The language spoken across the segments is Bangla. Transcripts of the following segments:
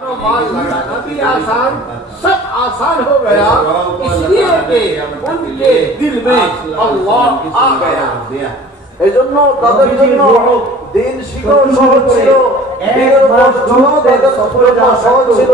माल लगाना भी आसान, सब आसान हो गया, इसलिए कि उनके दिल में अल्लाह आ गया। এজন্য তাদের জন্য দিন শিখর সহজ ছিল, দিনের চলো তাদের সফরে যাওয়া সহজ ছিল,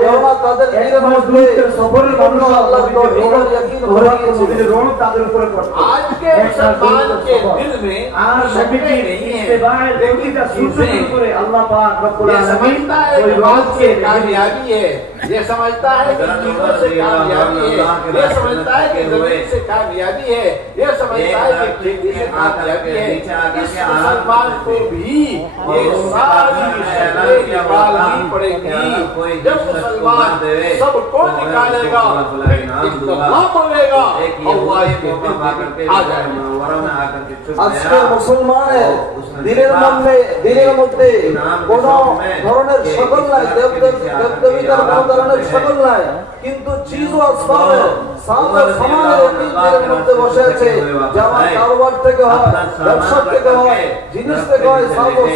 কেননা তাদের দিনের মধ্যে সফরের মানুষ আল্লাহর তৌহিদের ইয়াকিন হয়ে গিয়েছিল, রহমত তাদের উপরে পড়তো। আজকে মুসলমান के दिल में আর নবীজি ইত্তেবায়ে তৌহিদা সুন্নাত করে আল্লাহ পাক রব্বুল আলামিন ওই বাত के कामयाबी है, ये समझता है कि चीजों से कामयाबी है, ये समझता है कि जमीन से कामयाबी है, ये समझता है कि खेती से कामयाबी है। इस मुसलमान को भी ये सारी निकालनी पड़ेगी। जब मुसलमान सबको निकालेगा, इत्तेफाक बोलेगा, अल्लाह के दिल आ जाएगा। আজকে মুসলমানের দিনের মধ্যে কোন ধরনের সকল নাই, দেবদেবিতার কোন ধরনের সকল নাই, কিন্তু চিজ ও আসবাবে সমানের দিনের মধ্যে বসে আছে। যেমন কারোবার থেকে হয়, ব্যবসা থেকে হয়, জিনিস থেকে হয়,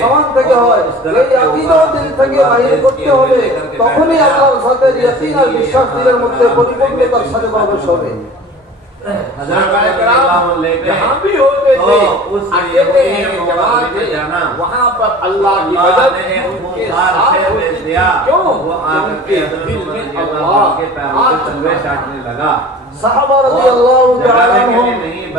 সামান থেকে হয়, এই আকীদা দিল থেকে বাহির করতে হবে, তখনই আল্লাহর সাথে ইয়াকিন আর বিশ্বাস দিলের মধ্যে পরিপূর্ণতার সাথে প্রবেশ হবে। जहाँ भी होते थे अकेले जमात में जाना, वहाँ पर अल्लाह की मदद उनके साथ होती। क्यों? उनके दिल में अल्लाह के पैरों पे तलवे चाटने लगा। সাহাবা রাদিয়াল্লাহু তাআলা আনহুম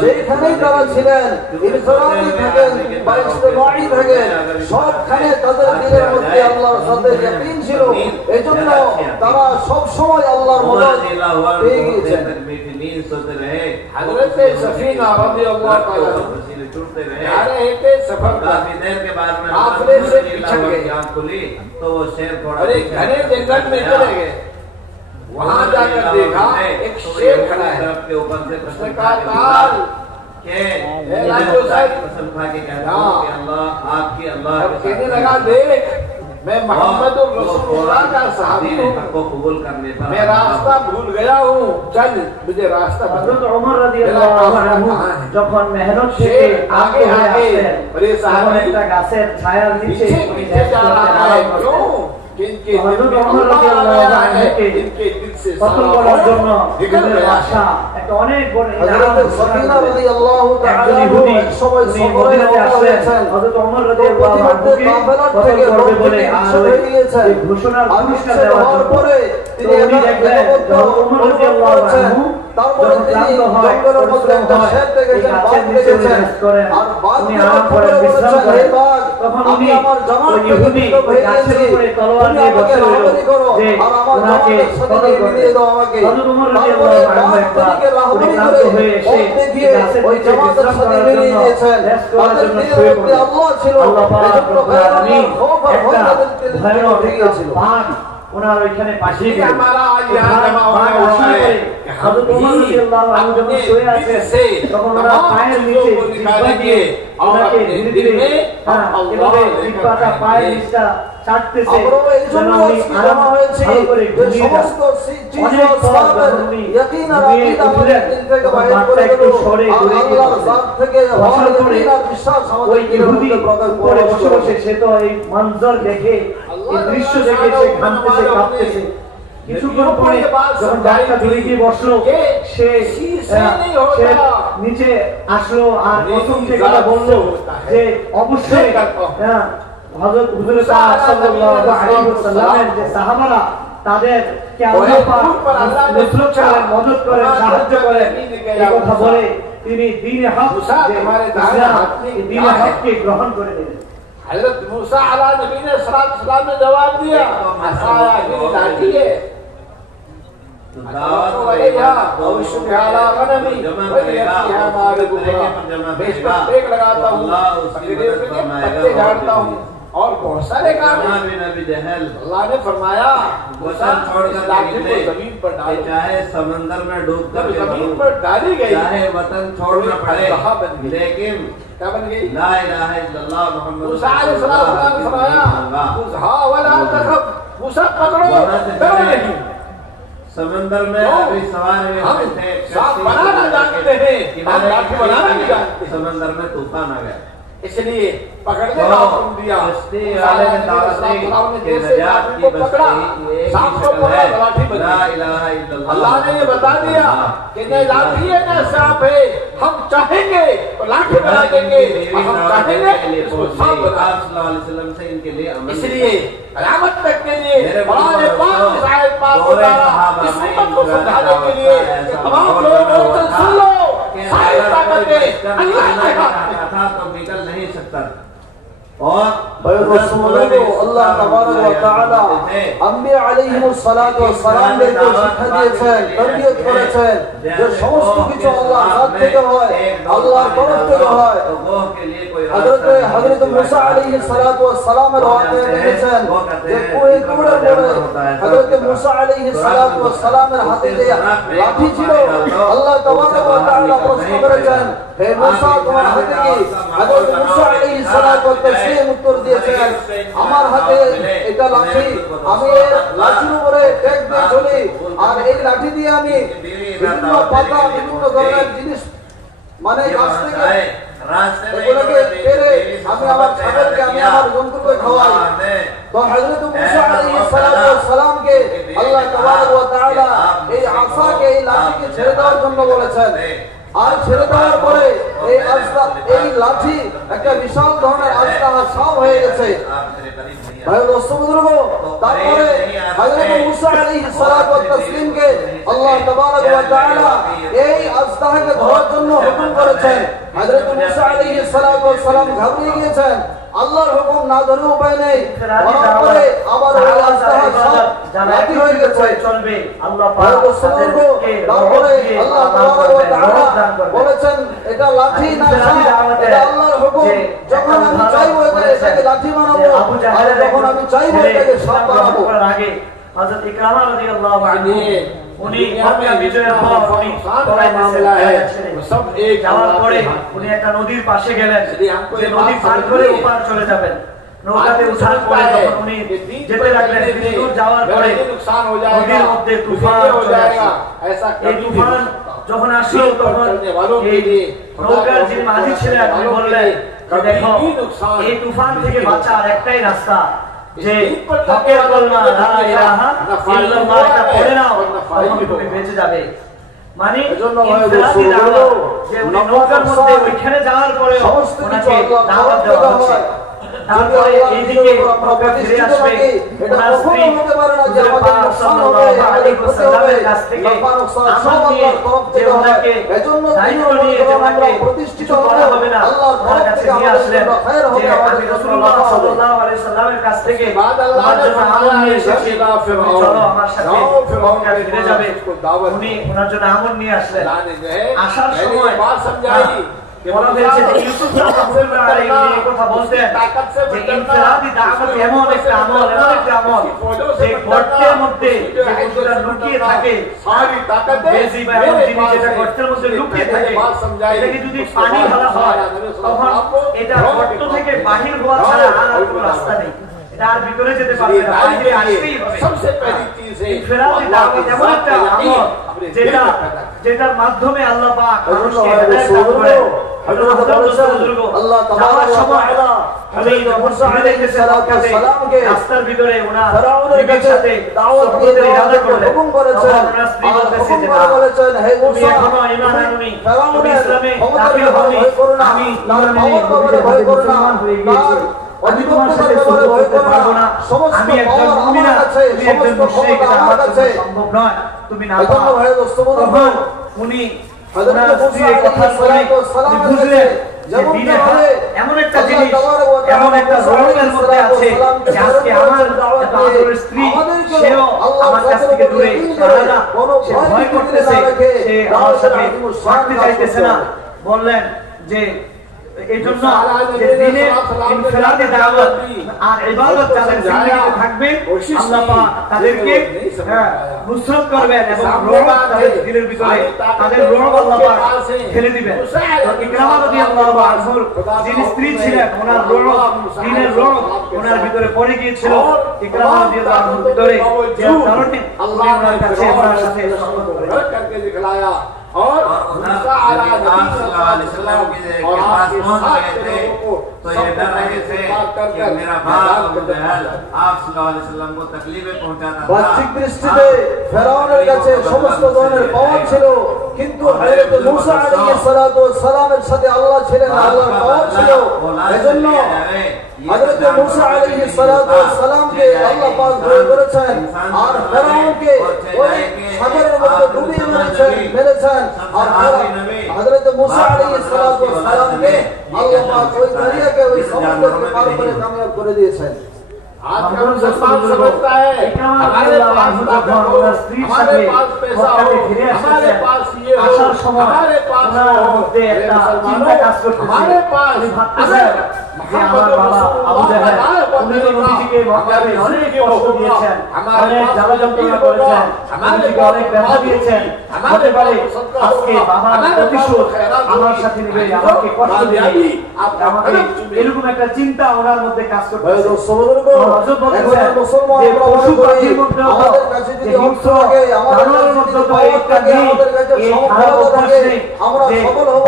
যেখানেই তারা ছিলেন, ইনফিরাদি থাকেন বা ইজতিমাঈ থাকেন, সবখানে তাদের দিলের মধ্যে আল্লাহর সাথে ইয়াকিন ছিল। এজন্য তারা সব সময় আল্লাহর মদদ পেয়ে গিয়েছেন। हज़रत सफीना रज़ियल्लाहु ताला टूटते रहे, आ रहे थे सफर काफी देर के बाद में काफिले से पिछड़ गए, आंख खुली तो वो शेर थोड़ा घने जंगल में चले गए। वहां जाकर देखा एक शेर खड़ा है, के ऊपर से उसने कहा के कसम खा के कहता हूं कि अल्लाह आपकी अल्लाह कहने लगा, देख मैं मोहम्मद रसूलुल्लाह का सहाबी हूं, को कबूल करने पर मैं रास्ता भूल गया हूं, चल मुझे रास्ता। हज़रत उमर রাদিয়াল্লাহু আনহু যখন মেহনত থেকে आगे बड़े साहबी একটা গাছের ছায়ার নিচে जा रहा है, क्यों? इनके हज़रत उमर রাদিয়াল্লাহু আনহুকে কতল করার জন্য দিনের আশা একটা অনেক বড় হযরত সফিনা রাদিয়াল্লাহু তাআলা সবাই সফরে আসেন। হযরত উমর রাদিয়াল্লাহু আনহুকে কতল করবে বলে এই ঘোষণার পুরস্কার দেওয়ার পরে তিনি দেখলেন উমর রাদিয়াল্লাহু আনহু তারপরে তিনি জঙ্গলের মধ্যে একটা শের দেখেছেন, বাঘ দেখেছেন, আর বাঘ দেখার পরে বিশ্রাম করে, তখন উনি ওই ইহুদি গাছের উপরে তলোয়ার নিয়ে বসে রইল যে ওনাকে কতল করবে। হযরত উমর রাদিয়াল্লাহু আনহু একবার ক্লান্ত হয়ে এসে গাছের নিচে বিশ্রাম করার জন্য রেস্ট করার জন্য শুয়ে পড়লেন। আল্লাহ পাক রব্বুল আলামিন একটা ভয়ানক বাঘ ওনার ওইখানে পাঠিয়ে দিলেন। হযরত উমর রাদিয়াল্লাহু আনহু যখন শুয়ে আছেন, তখন ওনার পায়ের নিচে জিহ্বা দিয়ে ওনাকে ধীরে ধীরে এভাবে জিহ্বাটা পায়ের নিচটা চাটতেছে, যেন উনি আরাম ভালো করে ঘুমিয়ে যান। অনেক পর যখন উনি ঘুমিয়ে উঠলেন, তখন বাঘটা একটু সরে দূরে গিয়ে বসার পরে ওই ইহুদি উপরে বসে বসে, সে তো এই মঞ্জর দেখে, এই দৃশ্য দেখে সে ঘামতেছে, কাঁপতেছে। কিছুক্ষণ পরে যখন বাঘটা দূরে গিয়ে বসলো, সে নিচে আসলো আর প্রথম থেকে বললো যে অবশ্যই হযরত হুজুর সাল্লাল্লাহু আলাইহি ওয়াসাল্লামের যে সাহাবারা, তাদেরকে আল্লাহ পাক নুসরত করেন, মদদ করেন, সাহায্য করেন, এই কথা বলে তিনি দ্বীনে হক দ্বীনে হককে গ্রহণ করে নিলেন। हज़रत मूसा अला नबी ने सलाम ने जवाब दिया, असाया ये लाठी है, दावत वहीया भविष्य में आला गनमी वही हमारे गुफा में एक लगाता हूं, पत्ते झाड़ता हूं और बहुत सारे काम नबी जहल। अल्लाह ने फरमाया वतन छोड़कर लाठी को जमीन पर डालो, चाहे समंदर में डूबकर जमीन पर डाली गई, चाहे वतन छोड़ना पड़े, लेकिन क्या बन गई? ला इलाहा इल्लल्लाह मुहम्मद मूसा अलैहि सलाम ने फरमाया, मुसा वला तखफ, मूसा पकड़ो, डरो नहीं। समंदर में अभी सवार हुए थे, साफ बनाना जानते हैं, हम लाठी बनाना नहीं जानते। समंदर में तूफान आ गया, इसलिए पकड़ने का हुक्म दिया। पकड़ा, सांप को पकड़ा, लाठी बनी। अल्लाह ने ये बता दिया कि न लाठी है न सांप है, हम चाहेंगे तो लाठी बना देंगे, हम चाहेंगे इसको सांप बना। इसलिए रामत तक के लिए कुरान पाक में शायद पाक उतारा इस उम्मत को समझाने के लिए तमाम लोगों को सुन लो, सारी ताकतें अल्लाह के हाथ में था तो निकल नहीं सकता। और আল্লাহ তাবারক ওয়া তাআলা আম্বিয়া আলাইহিমুস সালাতু ওয়াস সালামদেরকে শিক্ষা দিয়েছেন, তরবিয়ত করেছেন যে সমস্ত কিছু আল্লাহর হাত থেকে হয়, আল্লাহর তরফ থেকে হয়। হযরত মুসা আলাইহিস সালাতু ওয়াস সালামের হাতে দিয়েছেন যে কোয়ে তুরার পরে হযরত মুসা আলাইহিস সালাতু ওয়াস সালামের হাতে যে লাঠি ছিল, আল্লাহ তাবারক ওয়া তাআলা প্রশ্ন করেছেন, হে মুসা তোমার হাতে কি? হযরত মুসা আলাইহিস সালাতু ওয়াস সালাম উত্তর দিয়েছেন, আমার হাতে এটা লাঠি, আমি এই লাঠির উপরে টেক দিয়ে চলি, আর এই লাঠি দিয়ে আমি বিভিন্ন পাতা বিভিন্ন ধরনের জিনিস মানে গাছ থেকে এগুলোকে পেরে আমি আমার ছাগলকে আমি আমার জন্তুকে খাওয়াই। তো হযরত মুসা আলাইহিস সালাতু ওয়াস সালামকে আল্লাহ তাবারক ওয়া তাআলা এই আসাকে এই লাঠিকে ছেড়ে দেওয়ার জন্য বলেছেন। আর ছেড়ে দেওয়ার পরে এই লাঠি একটা বিশাল ধরনের আস্থা সাপ হয়ে গেছে। তারপরে হযরত মুসা আলাইহিস সালাতু ওয়াস তাসলিমকে আল্লাহ তাবারক ওয়া তাআলা এই আস্তাকে ধরার জন্য হুকুম করেছেন। হযরত মুসা আলাইহিস সালাতু ওয়াস সালাম ঘাবড়ে গিয়েছেন, আল্লাহর হুকুম না ধরে উপায় নেই, তারপরে আবার ওই আস্থা লাঠি হয়ে গেছে চলবে। আল্লাহ পাক তারপরে আল্লাহ তাবারক ওয়া তাআলা বলেছেন এটা লাঠি না সাপ, এটা আল্লাহর হুকুম, যখন আমি চাইবো এটাকে লাঠি বানাবো, আর যখন আমি চাইবো এটাকে সাপ বানাবো। আগে হযরত ইকরামা রাদিয়াল্লাহু আনহু উনি মক্কা বিজয়ের পর উনি মামলা সব এক যাওয়ার পরে উনি একটা নদীর পাশে গেলেন, যে নদী পার করে ওপার চলে যাবেন। নৌকাতে উঠার পরে যখন উনি যেতে লাগলেন, দূর যাওয়ার পরে নদীর মধ্যে তুফান চলে আসলো। এই তুফান যখন আসলো তখন এই নৌকার যিনি মাঝি ছিলেন উনি বললেন, দেখো এই তুফান থেকে বাঁচার একটাই রাস্তা, যে হকের কলমা লা ইলাহা ইল্লাল্লাহ এটা পড়ে নাও, তখন তুমি বেঁচে যাবে। মানে ইনফিরাদি দাওয়াত, যে উনি নৌকার মধ্যে ওইখানে যাওয়ার পরে ওনাকে দাওয়াত দেওয়া হচ্ছে। তারপরে এইদিকে নৌকা ফিরে আসবে, ওনার স্ত্রী পাক সাল্লাল্লাহু আলাইহি ওয়াসাল্লামের কাছ থেকে আমল নিয়ে যে ওনাকে দায়িত্ব নিয়ে যে ওনাকে প্রতিষ্ঠিত করা হবে না, ওনার কাছে নিয়ে আসলেন যে আমি রাসূলুল্লাহ সাল্লাল্লাহু আলাইহি ওয়াসাল্লামের কাছ থেকে আমার জন্য আমল নিয়ে এসেছি, চলো আমার সাথে মক্কা ফিরে যাবে। উনি ওনার জন্য আমল নিয়ে আসলেন। আসার সময় বলা হয়েছে যে ইউসুফ রাহমাতুল্লাহ আলাইহি এই কথা বলতেন যে ইনফিরাদি দাওয়াত এমন একটা আমল, এমন একটা আমল যে গর্তের মধ্যে যে বস্তুটা লুকিয়ে থাকে, সারি তাকাতে বেজি বা এমন জিনিস যেটা গর্তের মধ্যে লুকিয়ে থাকে, এটাকে যদি পানি ঢালা হয় তখন এটা গর্ত থেকে বাহির হওয়া ছাড়া আর কোনো রাস্তা নেই, এটা আর ভিতরে যেতে পারবে না, বাইরে আসতেই হবে। সবচেয়ে પહેલી ચીজ है ইনফিরাদি দাওয়াত এমন একটা আমল যেটার মাধ্যমে আল্লাহ পাক মানুষকে হেদায়েত দান করেন। আল্লাহ তাবারক ওয়া তাআলা হযরত মুসা আলাইহিস সালামকে রাস্তার ভিতরে ওনার বিবির সাথে দাওয়াত দিতে ইরাদা করলেন, হুকুম করেছেন, বলেছেন হে মুসা এখনো ঈমান আনুনি, তুমি ইসলামে দাখিল হওনি, আমি ভয় করো না, আমি তোমার সাথে সহ্য করতে পারবো না, আমি একজন মুমিন, তুমি একজন মুশরিক, এটা আমার কাছে সম্ভব নয়, তুমি না পারো। তখন উনি ওনার স্ত্রীর কথা শুনে বুঝলেন যে দিনে এমন একটা জিনিস, এমন একটা রোগের মধ্যে আছে যে আজকে আমার এত আদরের স্ত্রী সেও আমার কাছ থেকে দূরে চলে না, সে ভয় করতেছে, সে আমার সাথে থাকতে চাইতেছে না। বললেন যে এই জন্য যে দিনে ইনফিরাদি দাওয়াত আর ইবাদত যাদের জিন্দেগিতে থাকবে, আল্লাহ পাক তাদেরকে নুসরত করবেন এবং রোগ তাদের দিলের ভিতরে তাদের রোগ আল্লাহ পাক ফেলে দিবেন। তো ইকরামা রাদিয়াল্লাহু আনহুর যিনি স্ত্রী ছিলেন, ওনার রোগ, দিনের রোগ ওনার ভিতরে পড়ে গিয়েছিল। ইকরামা রাদিয়াল্লাহু আনহুর ভিতরে যে কারণে আল্লাহ ওনার কাছে ওনার সাথে সম্পর্ক করকে দিখলায়া और मूसा अलैहिस्सलाम के पास पहुंच गए थे तो ये डर रहे थे कि मेरा बाप अबू जहल आप सल्लल्लाहु अलैहि वसल्लम को तकलीफें पहुंचाता था। বাহ্যিক দৃষ্টিতে ফেরাউনের কাছে সমস্ত ধরনের পাওয়ার ছিল, কিন্তু হযরত মূসা আলাইহিস সালাতু ওয়াস সালামের সাথে আল্লাহ ছিলেন, আল্লাহর পাওয়ার ছিল। এজন্য হযরত মূসা আলাইহিস সালাতু ওয়াস সালামকে আল্লাহ পাক দয়া করেছেন আর ফেরাউনকে ওই সাগরের মধ্যে ডুবিয়ে মেরেছেন। আর হযরত মূসা আলাইহিস সালাতু ওয়াস সালামকে আল্লাহ পাক ওই দরিয়াকে ওই সমুদ্রকে পার করে কামিয়াব করে দিয়েছেন। आज का मुसलमान समझता है हमारे पास पैसा हो, हमारे पास ये हो, हमारे पास हमारे पास আমার বাবা আবু জাহেল উনি তো নবীজিকে মক্কায় অনেক কষ্ট দিয়েছেন, অনেক জ্বালা যন্ত্রণা করেছেন, নবীজিকে অনেক ব্যথা দিয়েছেন। হতে পারে আজকে বাবার প্রতিশোধ আমার সাথে নেবে, আমাকে কষ্ট দেবে, আমাকে এরকম একটা চিন্তা ওনার মধ্যে কাজ করতেছে। হযরত বলেছেন যে পশু পাখির মধ্যে আমাদের কাছে যদি অংশ থাকে, আমাদের মধ্যে তো একটা নেই, এই খারাপ অভ্যাস নেই আমরা সফল হব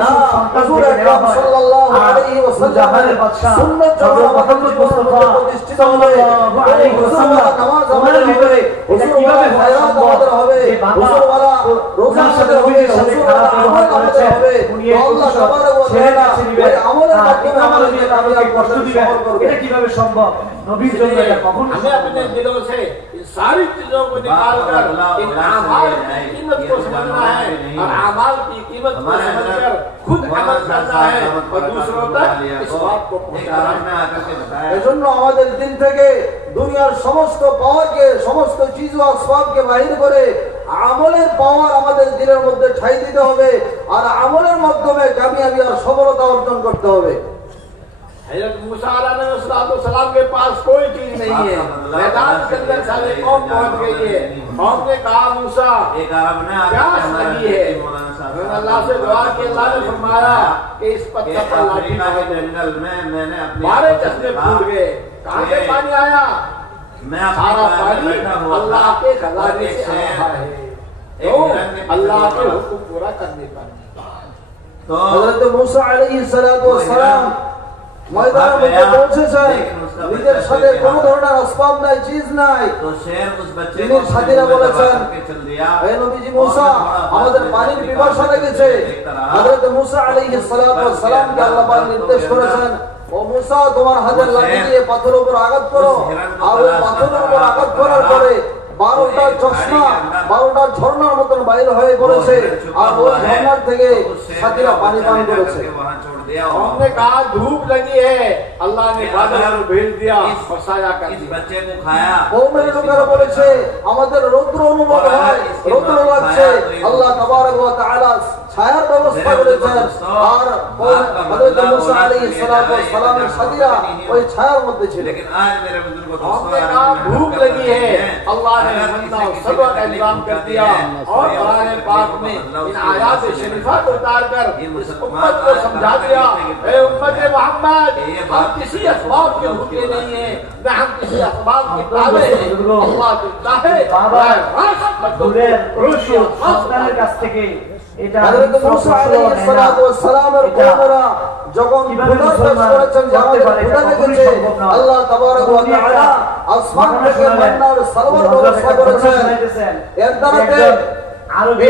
না। রাসূল আকরাম সাল্লাল্লাহু আলাইহি ওয়াসাল্লাম সুন্নাত মুহাম্মদ মুস্তাফা সাল্লাল্লাহু আলাইহি ওয়াসাল্লাম নামাজ আমাদের ভিতরে এটা কিভাবে আমাদের হবে, হুজুরওয়ালা রোজা আমাদের হবে, হুজুরওয়ালা আমল আমাদের হবে, আল্লাহ তাবারক ওয়া তাআলা এই আমলের মাধ্যমে আমাদেরকে কামিয়াব কষ্ট দিবেন। এটা কিভাবে সম্ভব? নবীর জন্য এটা কখনো हमें अपने दिलों से इन सारी चीजों को निकाल कर इन अमाल की कीमत को समझना है और अमाल की कीमत को समझकर खुद अमल करना है और दूसरों तक इस बात को पहुंचाना है। এজন্য আমাদের দিল থেকে দুনিয়ার সমস্ত পাওয়ারকে, সমস্ত চিজ ও আসবাবকে বাহির করে আমলের পাওয়ার আমাদের দিলের মধ্যে ঠাঁই দিতে হবে আর আমলের মাধ্যমে কামিয়াবি আর সফলতা অর্জন করতে হবে। हज़रत मूसा अलैहिस्सलाम के पास कोई चीज नहीं है, मैदान के अंदर सारे कौम पहुंच गई है। कौम ने कहा मूसा प्यास लगी है, अल्लाह से दुआ की, अल्लाह ने फरमाया कि इस पत्थर पर लाठी मारो। जंगल में मैंने अपने 12 चश्मे फूट गए, कहां से पानी आया? सारा पानी अल्लाह के खजाने से आया है, तो अल्लाह के हुक्म पूरा करने पर। तो हज़रत मूसा अलैहिस सलातु वस सलाम ময়দানের মধ্যে পৌঁছেছেন, নিজের সাথে কোনো ধরনের আসবাব নাই, চিজ নাই। तो शेर उस बच्चे তিনি সাথীরা বলেছেন, হে নবীজি মুসা আমাদের পানির পিপাসা লেগেছে। হযরত মুসা আলাইহিস সালাতু ওয়াস সালামকে আল্লাহ পাক নির্দেশ করেছেন, ও মুসা তোমার হাতের লাঠি দিয়ে পাথরের উপর আঘাত করো। আর ওই পাথরের উপর আঘাত করার পরে 12টা চশমা 12টা ঝর্ণার মতন বাইরে হয়ে পড়েছে আর ওই ঝর্ণার থেকে সাথীরা পানি পান করেছে। हमने कहा धूप लगी है, अल्लाह ने बादल भेज दिया और साया कर दिया। इस बच्चे को खाया কওমের লোকেরা বলেছে আমাদের রৌদ্র অনুভব হয়, রৌদ্র লাগছে, আল্লাহ তাবারক ওয়া তাআলা ছায়ার ব্যবস্থা করেছেন আর হযরত মুসা আলাইহিস সালাতু ওয়াস সালামের সাথীরা ওই ছায়ার মধ্যে ছিল। लेकिन आज मेरे बुजुर्गों को हमने कहा भूख लगी है, अल्लाह ने मंदा सबा का इंतजाम कर दिया और कुरान पाक में इन आयात शरीफा को उतारकर इस उम्मत को समझा दिया, ए उम्मत मोहम्मद हम किसी असबाब के भूखे नहीं है, न हम किसी असबाब के ताबे हैं। अल्लाह जो चाहे বাবা দূরের রশিয়া সন্তানের কাছ থেকে এটা হযরত মুসা আলাইহিস সালাতু ওয়াস সালামের কওমেরা যখন প্রকাশ করেছেন যে আমাদের খোদা লেগেছে, আল্লাহ তাবারক ওয়া তাআলা আসমান থেকে মান্নার সারওয়ার ব্যবস্থা করেছেন। এর দ্বারাতে আরবি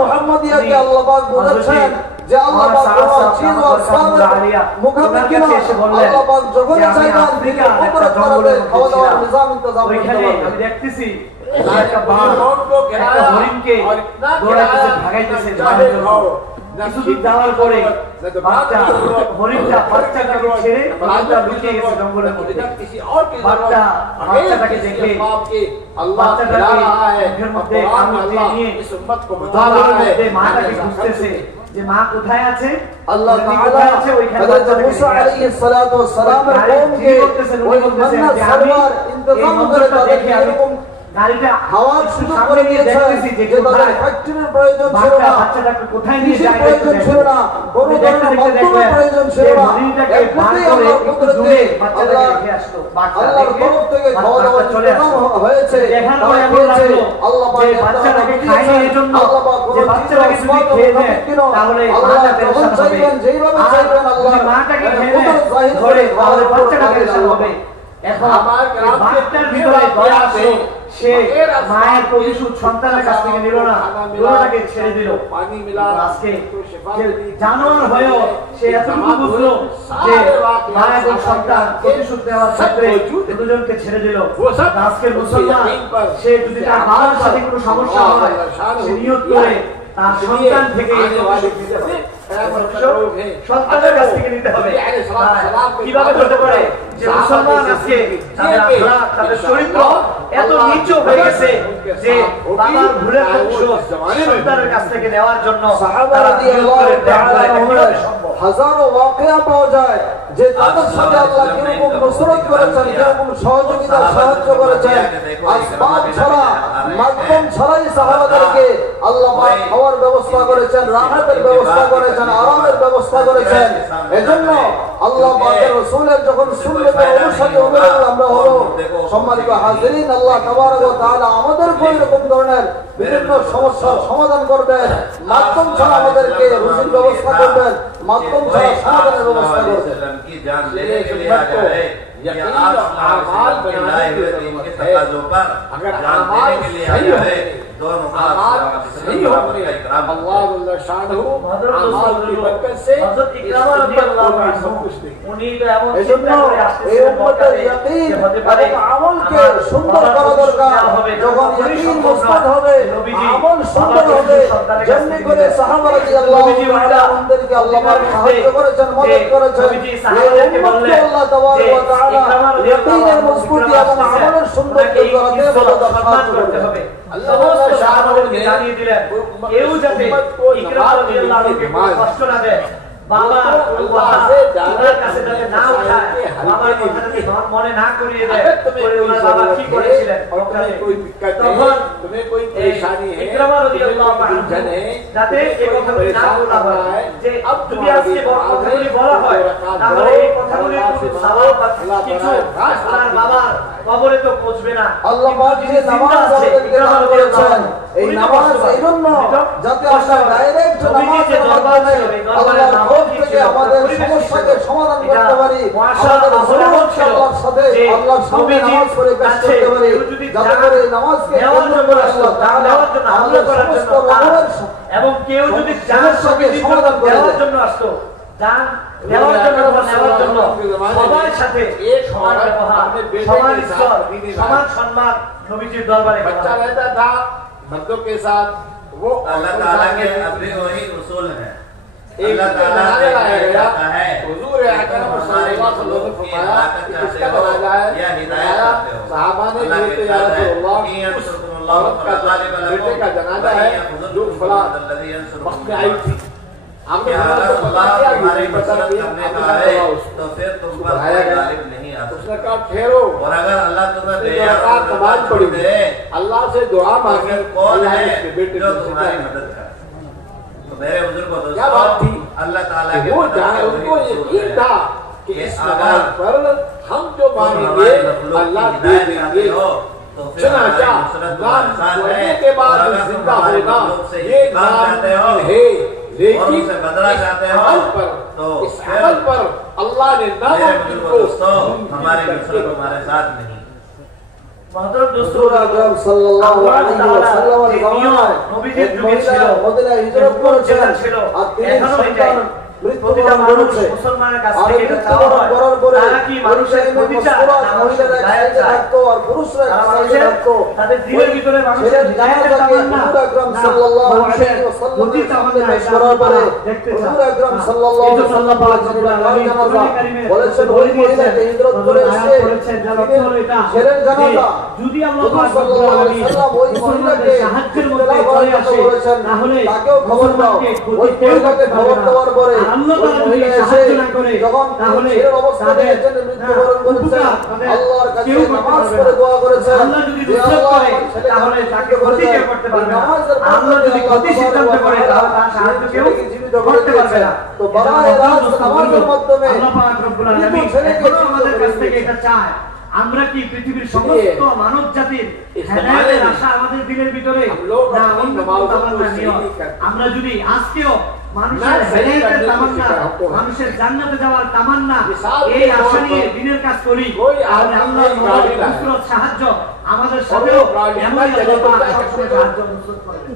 মুহাম্মাদিয়াকে আল্লাহ পাক বলেছেন যে আল্লাহ পাক কোন চিজ ও আসবাবের মুখাপেক্ষি না, আল্লাহ পাক যখন চাইবেন তিনি উপরে তরফে খাওয়া দাওয়ার নিজাম ইন্তজাম করতে পারবেন। আমি দেখতেছি একটা বাঘ একটা হরিণকে দৌড়াইতেছে, ভাগাইতেছে, কিছুদিন যাওয়ার পরে হরিণটা বাচ্চাটাকে ছেড়ে বাচ্চা লুকিয়ে গেছে জঙ্গলের মধ্যে। বাচ্চাটাকে দেখে বাচ্চাটাকে মুখের মধ্যে নিয়ে মাটাকে খুঁজতেছে যে মা কোথায় আছে। আল্লাহ তাআলা হযরত মুসা আলাইহিস সালাতু ওয়াস সালামের কওমকে ওই মান্নার সারওয়ার ইন্তজাম করে তাদেরকে এরকম গাড়িটা হাওয়ার সুযোগ করে দিয়েছেন যে তাদের ফ্যাক্টরির প্রয়োজন ছিল না, বাচ্চাটাকে কোথায় নিয়ে যায় প্রয়োজন ছিল না, কোনো ধরনের মাধ্যমের প্রয়োজন ছিল না। এমনিতেই আল্লাহর কুদরতে আল্লাহর তরফ থেকে খাওয়া দাওয়া চলে হয়েছে, তারা খেয়েছে, আল্লাহ পাক বাচ্চাটাকে খাইয়ে এজন্য যে বাচ্চাটাকে যদি খেয়ে দেয় তাহলে আল্লাহ যখন চাইবেন যেইভাবে চাইবেন আল্লাহ মাটাকে খেয়ে ধরে তাহলে বাচ্চাটা পেরেশান হবে। এখন বাচ্চার ভিতরে দয়া আছে, সে মায়ের প্রতিশোধ সন্তানের কাছ থেকে নিল না, গরুটাকে ছেড়ে দিল। আজকে জানোয়ার হয়েও সে এতটুকু বুঝলো যে মা এবং সন্তান প্রতিশোধ নেওয়ার ক্ষেত্রে দুজনকে ছেড়ে দিল। আজকের মুসলমান সে যদি তার বাবার সাথে কোনো সমস্যা হয়, সে নিয়ত করে তার সন্তান থেকে সন্তানের কাছ থেকে নিতে হবে। কিভাবে হতে পারে যে মুসলমান আজকে তাদের আখলাক, তাদের চরিত্র এত নিচু হয়ে গেছে যে বাবার ভুলের প্রতিশোধ সন্তানের কাছ থেকে নেওয়ার জন্য সাহাবারা রাদিয়াল্লাহু তাআলা হাজারো ওয়াকিয়া পাওয়া যায় যে তাদের সাথে আল্লাহ কিরকম নসরত করেছেন, কিরকম সহযোগিতা সাহায্য করেছেন। আসবাব ছাড়া, মাধ্যম ছাড়াই সাহাবাদেরকে আল্লাহ পাক খাওয়ার ব্যবস্থা করেছেন, রাহাতের ব্যবস্থা করেছেন, আরামের ব্যবস্থা করেছেন। এজন্য আল্লাহ পাকের রাসূলের যখন সুন্নতের অনুসারী আমরা হলো, সম্মানিত হাজিরিন, আল্লাহ তাবারক ওয়া তাআলা আমাদের কোন রকম ধরনের বিভিন্ন সমস্যার সমাধান করবেন, মাধ্যম ছাড়া আমাদেরকে রুজির ব্যবস্থা করবেন, মাধ্যম ছাড়া সমাধানের ব্যবস্থা করবেন। की जान लेने के लिए आ जाए या आप आमाल बनाए हुए दीन के तकाज़ों पर जान देने के लिए आ जाए, दोनों का सही हो इकराम अल्लाह वल्ला शानहु आमाल की बरकत से हजरत इकराम রাদিয়াল্লাহু আনহু উনি তো এমন চিন্তা করে আসছেন এই উম্মতের ইয়াকিন এবং আমলকে সুন্দর করা দরকার। যখন ইয়াকিন মজবুত হবে, আমল সুন্দর হবে, যেমনি করে সাহাবা রাদিয়াল্লাহু তাআলা আমাদেরকে আল্লাহ পাক সাহায্য করেছেন, মদদ করেছেন। এই উম্মতকে আল্লাহ তাবারক ওয়া তাআলা ইয়াকিনের মজবুতি এবং আমলের সুন্দরতা করাতে সম্মান করতে হবে। সমস্ত সাহাবাদেরকে জানিয়ে দিলেন কেউ যাতে ইকরাম রাদিয়াল্লাহু আনহুকে কষ্ট না দেয়, বাবার ওনার কাছে যাতে না উঠায়, বাবার কথাটাকে মনে না করিয়ে দেয় ওনার বাবা কি করেছিলেন। তখন ইকরাম রাদিয়াল্লাহু আনহু যাতে এই কথাগুলি না বলা হয় যে যদি আজকে কথাগুলি বলা হয় তাহলে এই কথাগুলির কোনো সওয়াব বা কিছু ওনার বাবার কবরে তো পৌঁছবে না। আল্লাহ পাক যে নামাজ আমাদেরকে দান করেছেন, এই নামাজ এইজন্য যাতে আমরা ডাইরেক্ট নামাজের মাধ্যমে আল্লাহর খোঁজ থেকে আমাদের সমস্যাকে সমাধান করতে পারি, আমাদের সমস্যা আল্লাহর সাথে আল্লাহর সামনে নামাজ পড়ে পেশ করতে পারি, যাতে করে নামাজকে পূর্ণ করে আল্লাহ তাআলা আমাদের সমস্ত রকমের এবং কেউ যদি সমস্যাকে সমাধান করে দেওয়ার জন্য আসতো, জান দেওয়ার জন্য বা নেওয়ার জন্য সবার সাথে সমান ব্যবহার, সমান স্তর, সমান সম্মান নবীজির দরবারে बच्चा रहता था मर्दों के साथ, वो अल्लाह ताला के अपने वही उसूल हैं। एक जनाजा लाया गया, है हुजूर अकरम सल्लल्लाहु अलैहि वसल्लम ने फरमाया कि किसका जनाजा है, या हिदायत करते हो। सहाबा ने बोलते या रसूलुल्लाह उस औरत का बेटे का जनाजा है जो फला वक्त में आई थी। हमने तुम्हारी मदद करने का है तो फिर तुम पर कोई गालिब नहीं आ सकता। उसने कहा ठहरो, और अगर अल्लाह तुम्हें दे नमाज पढ़ी दे, अल्लाह से दुआ मांगे, कौन है जो तुम्हारी मदद करे। तो मेरे बुजुर्ग को क्या बात थी, अल्लाह ताला के वो जाने उनको यकीन था कि इस नमाज पर हम जो मांगेंगे अल्लाह दे देंगे। चुनाचा नाम मरने के बाद जिंदा होना ये नाम है, लेकिन बदला चाहते हो तो इस अमल पर अल्लाह ने हमारे हमारे साथ नहीं। রাসূল আকরাম সাল্লাল্লাহু আলাইহি ওয়াসাল্লামের জামানায় নবীজির যুগে ছিল, মদিনায় হিজরত করেছেন, আর তিনি সন্তান মৃত্যুবরণ করেছে। মুসলমানের কাছ আর থেকে মৃত্যুবরণ করার পরে তারা কি মানুষের প্রতিচার, মহিলারা সাইডে থাকতো আর পুরুষরা সাইডে থাকতো। তাদের দিলের ভিতরে মানুষের জানাজাকে রাসূল আকরাম সাল্লাল্লাহু আলাইহি ওয়াসাল্লামের সামনে পেশ করার পরে রাসূল আকরাম সাল্লাল্লাহু আলাইহি ওয়াসাল্লাম বলেছেন ওই মহিলাকে হিজরত করে এসে ছেলের জানাজা যদি আল্লাহ সাল্লাল্লাহু আলাইহি ওয়াসাল্লাম ওই মহিলাকে সাহায্যের মধ্যে চলে আসে তাহলে তাকেও খবর দাও। ওই মহিলাকে খবর দেওয়ার পরে আল্লাহ তাআলা যদি সাহায্য না করে তাহলে তাদের আল্লাহর কাছে নামাজ পড়ে দোয়া করেছেন আল্লাহ যদি রহমত করে তাহলে তাকে ক্ষতি কেউ করতে পারবে না আল্লাহ যদি ক্ষতি সিদ্ধান্ত করে তাহলে তার সাহায্য কেউ করতে পারবে না তো বারায়ে রাস্ত নামাজের মাধ্যমে আল্লাহ পাক রব্বুল আলামিন এখনো আমাদের কাছ থেকে এটা চায় আমরা কি পৃথিবীর সমস্ত মানব জাতির হেদায়েতের আশা আমাদের দিলের ভিতরে না আমরা যদি আজকেও মানুষের হেদায়েতের তামান্না মানুষের জান্নাতে যাওয়ার তামান্না এই আশা নিয়ে দিনের কাজ করি তাহলে আল্লাহর মদদ নুসরত সাহায্য আমাদের সাথেও এমনই আল্লাহ পাক সবসময় সাহায্য নুসরত করবে।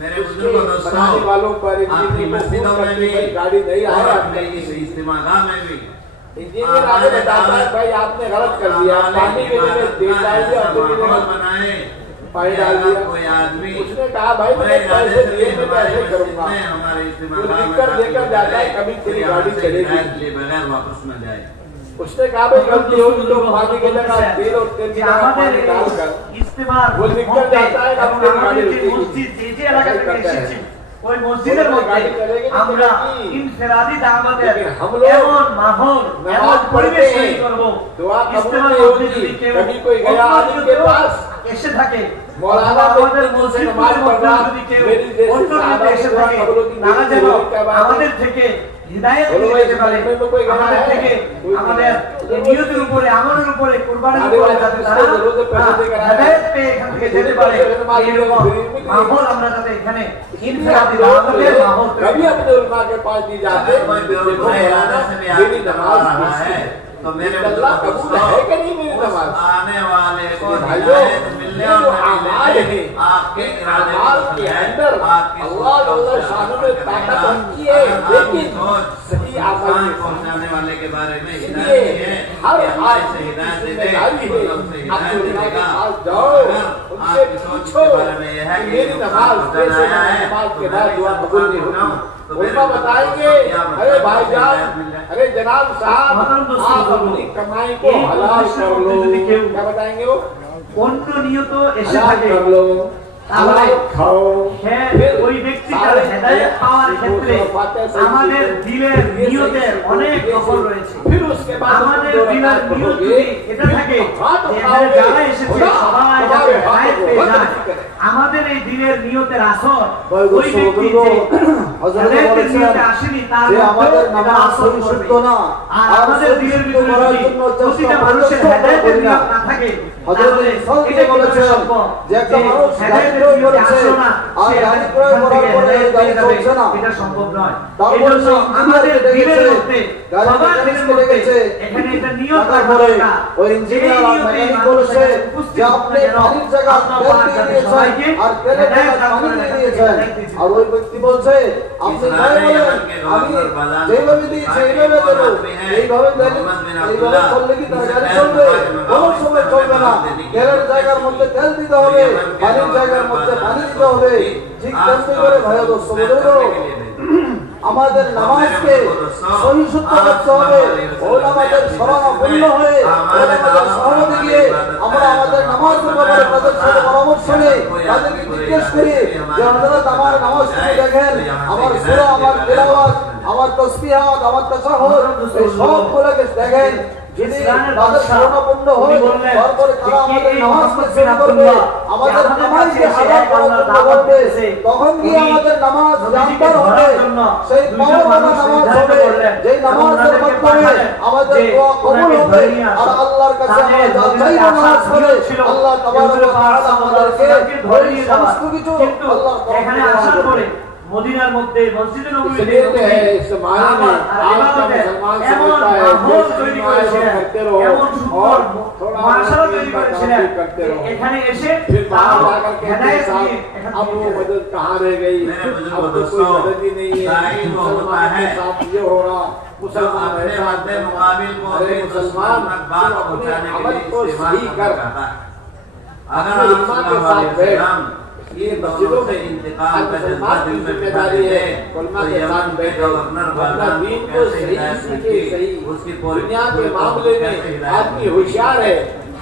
मेरे बुजुर्गों दोस्तों, आपकी मस्जिदों में भी गाड़ी नहीं आ रहा, आपने इस इज्तिमागाह में भी इंजीनियर आगे बताता है भाई आपने गलत कर दिया, पानी के लिए तेल डाल दिया और माहौल बनाए पानी डाल दिया। कोई आदमी उसने कहा भाई मैं पैसे दिए मैं कैसे करूंगा, हमारे लिखकर लेकर जाता है कभी तेरी गाड़ी चलेगी बगैर वापस न जाए। उसने कहा भाई गलती होगी तो पानी के जगह तेल और तेल की जगह पानी डालकर वो लिखकर जाता है कभी तेरी गाड़ी रुकेगी। ওই মসজিদের মধ্যে আমরা ইনফিরাদি দাওয়াতের এমন মাহৌল এমন পরিবেশ তৈরি করব ইস্তেমার মধ্যে যদি কেউ कोई गया आदमी के पास এসে থাকে मौलाना আমাদের মসজিদের মধ্যে যদি কেউ অন্য দিকে এসে থাকে তারা যেন আমাদের থেকে হিদায়াত পেতে পারে আমাদের থেকে আমাদের নিয়তের উপরে আমলের উপরে কুরবানির উপরে যাতে তারা হিদায়াত পেয়ে এখান থেকে যেতে পারে এরকম মাহৌল আমরা যাতে এখানে ইনফিরাদি দাওয়াতের মাহৌল कभी अपने उलमा के पास नहीं जाते मेरी नमाज है तो मेरे अल्लाह कबूल है कि नहीं मेरी नमाज आने वाले को हिदायत मिलने और मिलने आपके इरादे के अंदर अल्लाह शान में ताकत रखी है, लेकिन सही आसान पहुंचाने वाले के बारे में हिदायत है हर आज से हिदायत दे जाओ उनसे पूछो मेरी नमाज कैसे नमाज के बाद दुआ कबूल नहीं होना, उल्टा बताएंगे अरे भाईजान अरे जनाब साहब आप अपनी कमाई को हलाल कर लो, क्या बताएंगे वो অন্য নিয়ত এসে থাকে कर लो তাহলে খাও ওই ব্যক্তিটার হেদায়েত পাওয়ার ক্ষেত্রে আমাদের দিলের নিয়তের অনেক দখল রয়েছে। फिर उसके बाद আমাদের দিলের নিয়ত যদি এটা থাকে যে এখানে যারা এসেছে সবাই যাতে হেদায়েত পেয়ে যায়, আমাদের এই দিলের নিয়তের আসর ওই ব্যক্তি যে হেদায়েতের নিয়তে আসেনি তার আমাদের নামাজ পরিশুদ্ধ না, আর আমাদের দিলের ভিতরে যদি প্রতিটা মানুষের হেদায়েতের নিয়ত না থাকে তাহলে এটা বলেছে যে একটা মানুষ গাড়ি ক্রয় করেছে আর গাড়ি ক্রয় করার পরে গাড়ি চলছে না, এটা সম্ভব নয়। তারপর আমাদের দিলের মধ্যে সবার দিলের মধ্যে এখানে এটা নিয়ত রাখা দরকার। ওই ইঞ্জিনিয়ার আর মেকানিক বলেছে যে আপনি পানির জায়গা তেল দিয়ে দিয়েছেন আর তেলের জায়গা পানি দিয়ে দিয়েছেন, আর ওই ব্যক্তি বলছে আপনি তাই বলেন আমি যেভাবে দিয়েছি এইভাবে দেবো, এইভাবে দিলে এইভাবে করলে কি তার গাড়ি চলবে? কোনো সময় চলবে না। তেলের জায়গার মধ্যে তেল দিতে হবে, পানির জায়গার মধ্যে পানি দিতে হবে। ঠিক তেমনি করে ভাইয়া দোস্ত বলবো আমাদের নামাজকে সহিষ্ণুতা করতে হবে। ওলামাদের শরণাপন্ন হয়ে ওলামাদের সহমতে গিয়ে আমরা আমাদের নামাজের ব্যাপারে তাদের সাথে পরামর্শ নিই, তাদেরকে জিজ্ঞেস করি যে আপনারা আমার নামাজ শুনে দেখেন, আমার সূরা, আমার তিলাওয়াত, আমার তাসবিহাত, আমার তাশাহুদ এই সবগুলোকে দেখেন। যদি তাদের শরণাপন্ন হয় তারপরে তারা আমাদের নামাজকে শুরু করবে, আমাদের নামাজকে হালাল করার জন্য বলবে, তখন কি আমাদের নামাজ জানবার হবে, সেই পাওয়ার নামাজ হবে যেই নামাজের মাধ্যমে আমাদের দোয়া কবুল হবে। আর আল্লাহর কাছে আমরা যা চাইবো নামাজ পড়ে আল্লাহ তাবারক ওয়া তাআলা আমাদেরকে ধরিয়ে সমস্ত কিছু আল্লাহ এখানে আসার পরে মদিনার মধ্যে মসজিদে নববীতে इस मायने में आज का मुसलमान समझता है माहौल তৈরি করেছিলেন, এমন সুন্দর মাশাআল্লাহ তৈরি করেছিলেন এখানে এসে फिर बाहर जाकर कहते हैं साहब अब वो मदद कहाँ रह गई, अब तो कोई मदद ही नहीं है, मुसलमान के साथ ये हो रहा, मुसलमान ऐसा मुकाबिल को मुसलमान बात अपने पहुंचाने के अमल लिए को इस्तेमाल सही कर अगर अपने उलमा के साथ बैठ, ये मस्जिदों में इंतकाल का जज्बा दिल में जिम्मेदारी है उलमा के साथ बैठ गवर्नर बागदाद दीन को सही सीखे, सही उसकी दुनिया के मामले में आदमी होशियार है,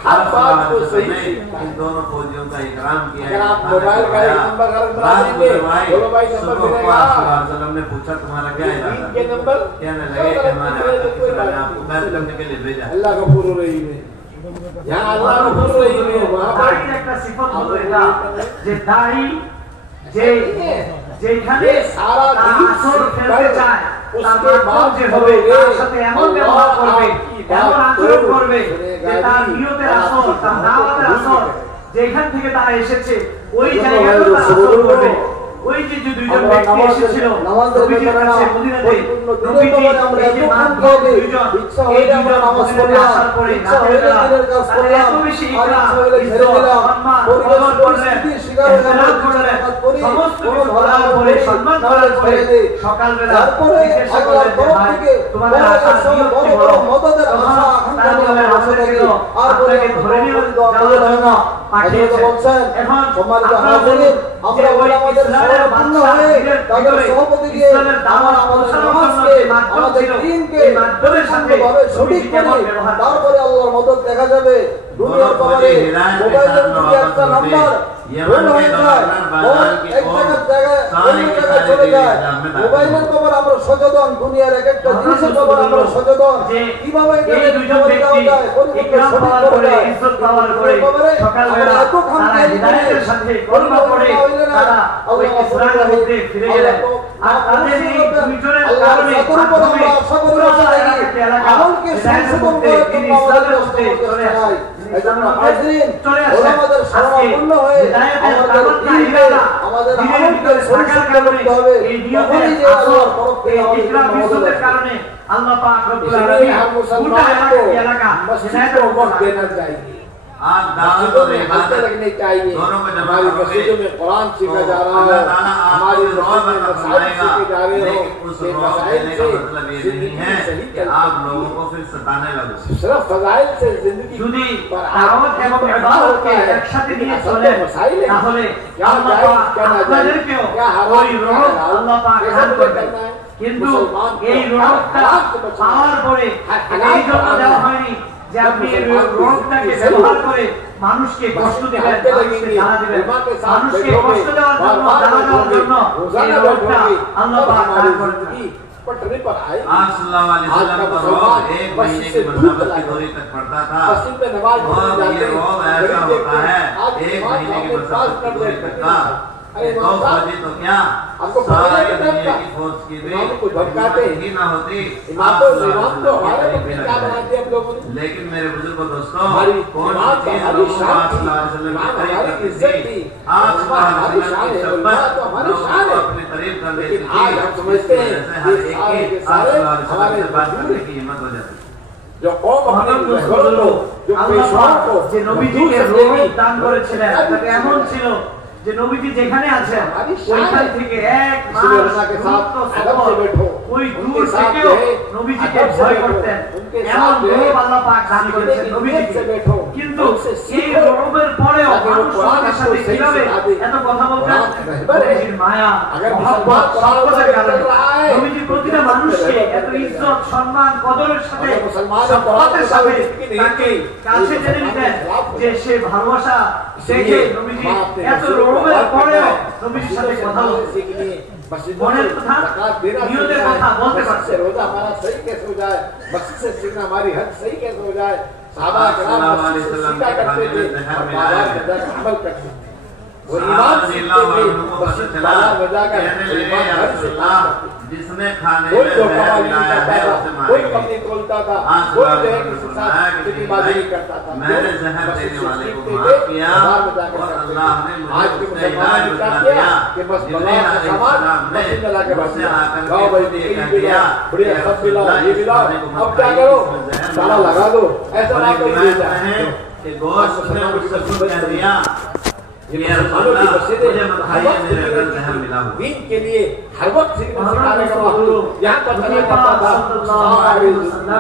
हर बात को सही इन दोनों फौजियों का इकराम किया। अगर आप मोबाइल का एक नंबर बना देंगे, बोलो भाई नंबर मिलेगा। ने पूछा तुम्हारा क्या इरादा के नंबर कहने लगे कि हमारे आपको बैत करने के लिए भेजा। अल्लाह गफूर रहीम है, यहाँ अल्लाह गफूर रहीम है। वहाँ पर একটা সিফত হলো এটা যে দাই যেখানে सारा আসর ফেলতে চায় उसके बाद যে হবে তার সাথে এমন ব্যবহার করবে, এমন আচরণ করবে যে তার নিয়তের আসর, তার দাওয়াতের আসর যেখান থেকে তারা এসেছে ওই জায়গায় তারা আসর করবে। ওই যে দুইজন ব্যক্তি এসেছিল নবীজির কাছে মদিনাতে, নবীজি এই যে দুইজন এই দুইজন মদিনাতে আসার পরে রাতের বেলা তারা এত বেশি ইকরাম সম্মান প্রদান করলেন, ইহতিরাম করলেন, সমস্ত কিছু করার পরে সম্মান করার পরে সকালবেলা জিজ্ঞাসা করলেন যে ভাই তোমাদের আসার নিয়ত কি বলো? তারা বললেন আমাদের গেল আপনাকে ধরে নিয়ে যাওয়ার জন্য পাঠিয়েছে। এখন আপনারা আমরা ওই ইসলামের বাদশা তাদের সভাপতি দিয়ে আমাদের সমাজকে আমাদের দিনকে সঠিক করে তারপরে আল্লাহর মদদ দেখা যাবে। দুনিয়ার ব্যাপারে মোবাইলের যদি একটা নাম্বার ভুল হয়ে যায়, এক জায়গায় অন্য জায়গায় চলে যায়। মোবাইলের ব্যাপারে আমরা সচেতন, দুনিয়ার এক একটা জিনিসের ব্যাপারে আমরা সচেতন, কিভাবে এই দুইজন ব্যক্তি ইকরাম পাওয়ার পরে ইজ্জত পাওয়ার পরে সকালবেলা তারা হিদায়াতের সাথে কলমা পড়ে তারা ওই ইসলামের মধ্যে ফিরে গেলেন। আর তাদের এই দুইজনের কারণে মাধ্যমে পুরো এলাকা হিদায়াতের মধ্যে ইসলামের মধ্যে চলে আসে। চলে আসে আজকে হিদায়াতের কারণটা হিদায়াত আমাদের ভিতরে থাকার কারণে এই নিয়তের আসর, এই ইকরাম ইজ্জতের কারণে अल्लाह पाक रब्बुल आलमीन पूरा इलाका हिदायत को वक्त देना चाहिए। आप दावत और इबादत लगने चाहिए। दोनों को जमा हमारी मस्जिदों में कुरान सीखा जा रहा है, हमारी मस्जिद में मसाइल सीखे जा रहे हो। उस मसाइल से मतलब ये नहीं है कि आप लोगों को फिर सताने लगो। सिर्फ फजाइल से जिंदगी যদি দাওয়াত এবং ইবাদতকে একসাথে নিয়ে চলে তাহলে আল্লাহ পাক আপনাদেরকেও ওই রহমত আল্লাহ পাক দান করবেন। কিন্তু এই রহমতটা পাওয়ার পরে এই জন্য দেওয়া হয়নি যে আপনি এই রহমতটাকে ব্যবহার করে মানুষকে কষ্ট দেবেন, মানুষকে জ্বালা দেবেন। মানুষকে কষ্ট দেওয়ার জন্য, জ্বালা দেওয়ার জন্য এই রহমতটা আল্লাহ পাক দান করেন। पटरी पर आए। आज सल्लल्लाहु अलैहि वसल्लम का रोज़ एक महीने की मसाफत की दूरी तक पड़ता था। और ये रोज़ ऐसा होता है एक महीने की मसाफत की दूरी तक का। दो फौजी तो क्या सारी दुनिया की फौज की भी ही ना होती। लेकिन मेरे बुजुर्गों दोस्तों कौन सी चीज लोगों को आप सल्लल्लाहु अलैहि वसल्लम की तारीफ करती थी? आप सल्लल्लाहु अलैहि वसल्लम की शफ़क़त लोगों को अपनी तारीफ कर देती थी। जैसे हर एक की आप सल्लल्लाहु अलैहि वसल्लम से बात करने की हिम्मत हो जाती। जो कौम अपने बुजुर्गों जो पेशवा को যে নবীজিকে রহমত দান করেছিলেন তাতে এমন ছিল যে নবীজি যেখানে আছেন ওইখান থেকে এক মাস ওই দূর থেকেও নবীজিকে ভয় করতেন। এমন রূপ আল্লাহ পাক দান করেছেন নবীজিকে। কিন্তু এই রূপের পরেও মানুষ সবার সাথে কিভাবে এত কথা বলতেন? নবীজির মায়া মহব্বত শফকতের কারণে নবীজি প্রতিটা মানুষকে এত ইজ্জত সম্মান কদরের সাথে শফকতের সাথে তাকে কাছে টেনে নিতেন যে সে ভালোবাসা দেখে নবীজি এত রূপের পরেও নবীজির সাথে কথা বলতে মনের কথা নিয়তের কথা বলতে পারছে। रोजा हमारा सही कैसे हो जाए, मस्जिद से सीखना हमारी हद सही कैसे हो जाए। साहबा कराम मस्जिद से सीखा करते थे और बाजार में जाकर अमल करते थे। वो ईमान सीखते थे, मस्जिद बाजार में जाकर ईमान घर से काम करते थे। जिसने खाने कोई में धोखा जहर नहीं मिलाया करता है था, उसे कोई मारेंगे। कमी तोलता था, आज कोई सल्लल्लाहु जो है अलैहि किसी वसल्लम साथ ने चिट्ठीबाजी नहीं करता था। मैंने जहर देने वाले को माफ किया और अल्लाह ने आज के मुझे मुसलमान हिदायत क्या बता किया दिया। कि बस जिब्रील भगवान का सामान मस्जिद में लाके मुझसे आकर गाओ भाई के ये कह भी दिया लाओ, बढ़िया सब भी लाओ, ये भी लाओ। इसमें अब क्या करो, जहर ताला लगा दो, ऐसा और ना एक कोई रिवायत ले में है जाए। कि गोश्त ने मुझसे खुद कह दिया ये मुसलमानों की मस्जिदें मुझे मत खाइए, मेरे अंदर जहर मिला हुआ। दीन के लिए हर वक्त सिखाने का माहौल यहाँ पर चला करता था।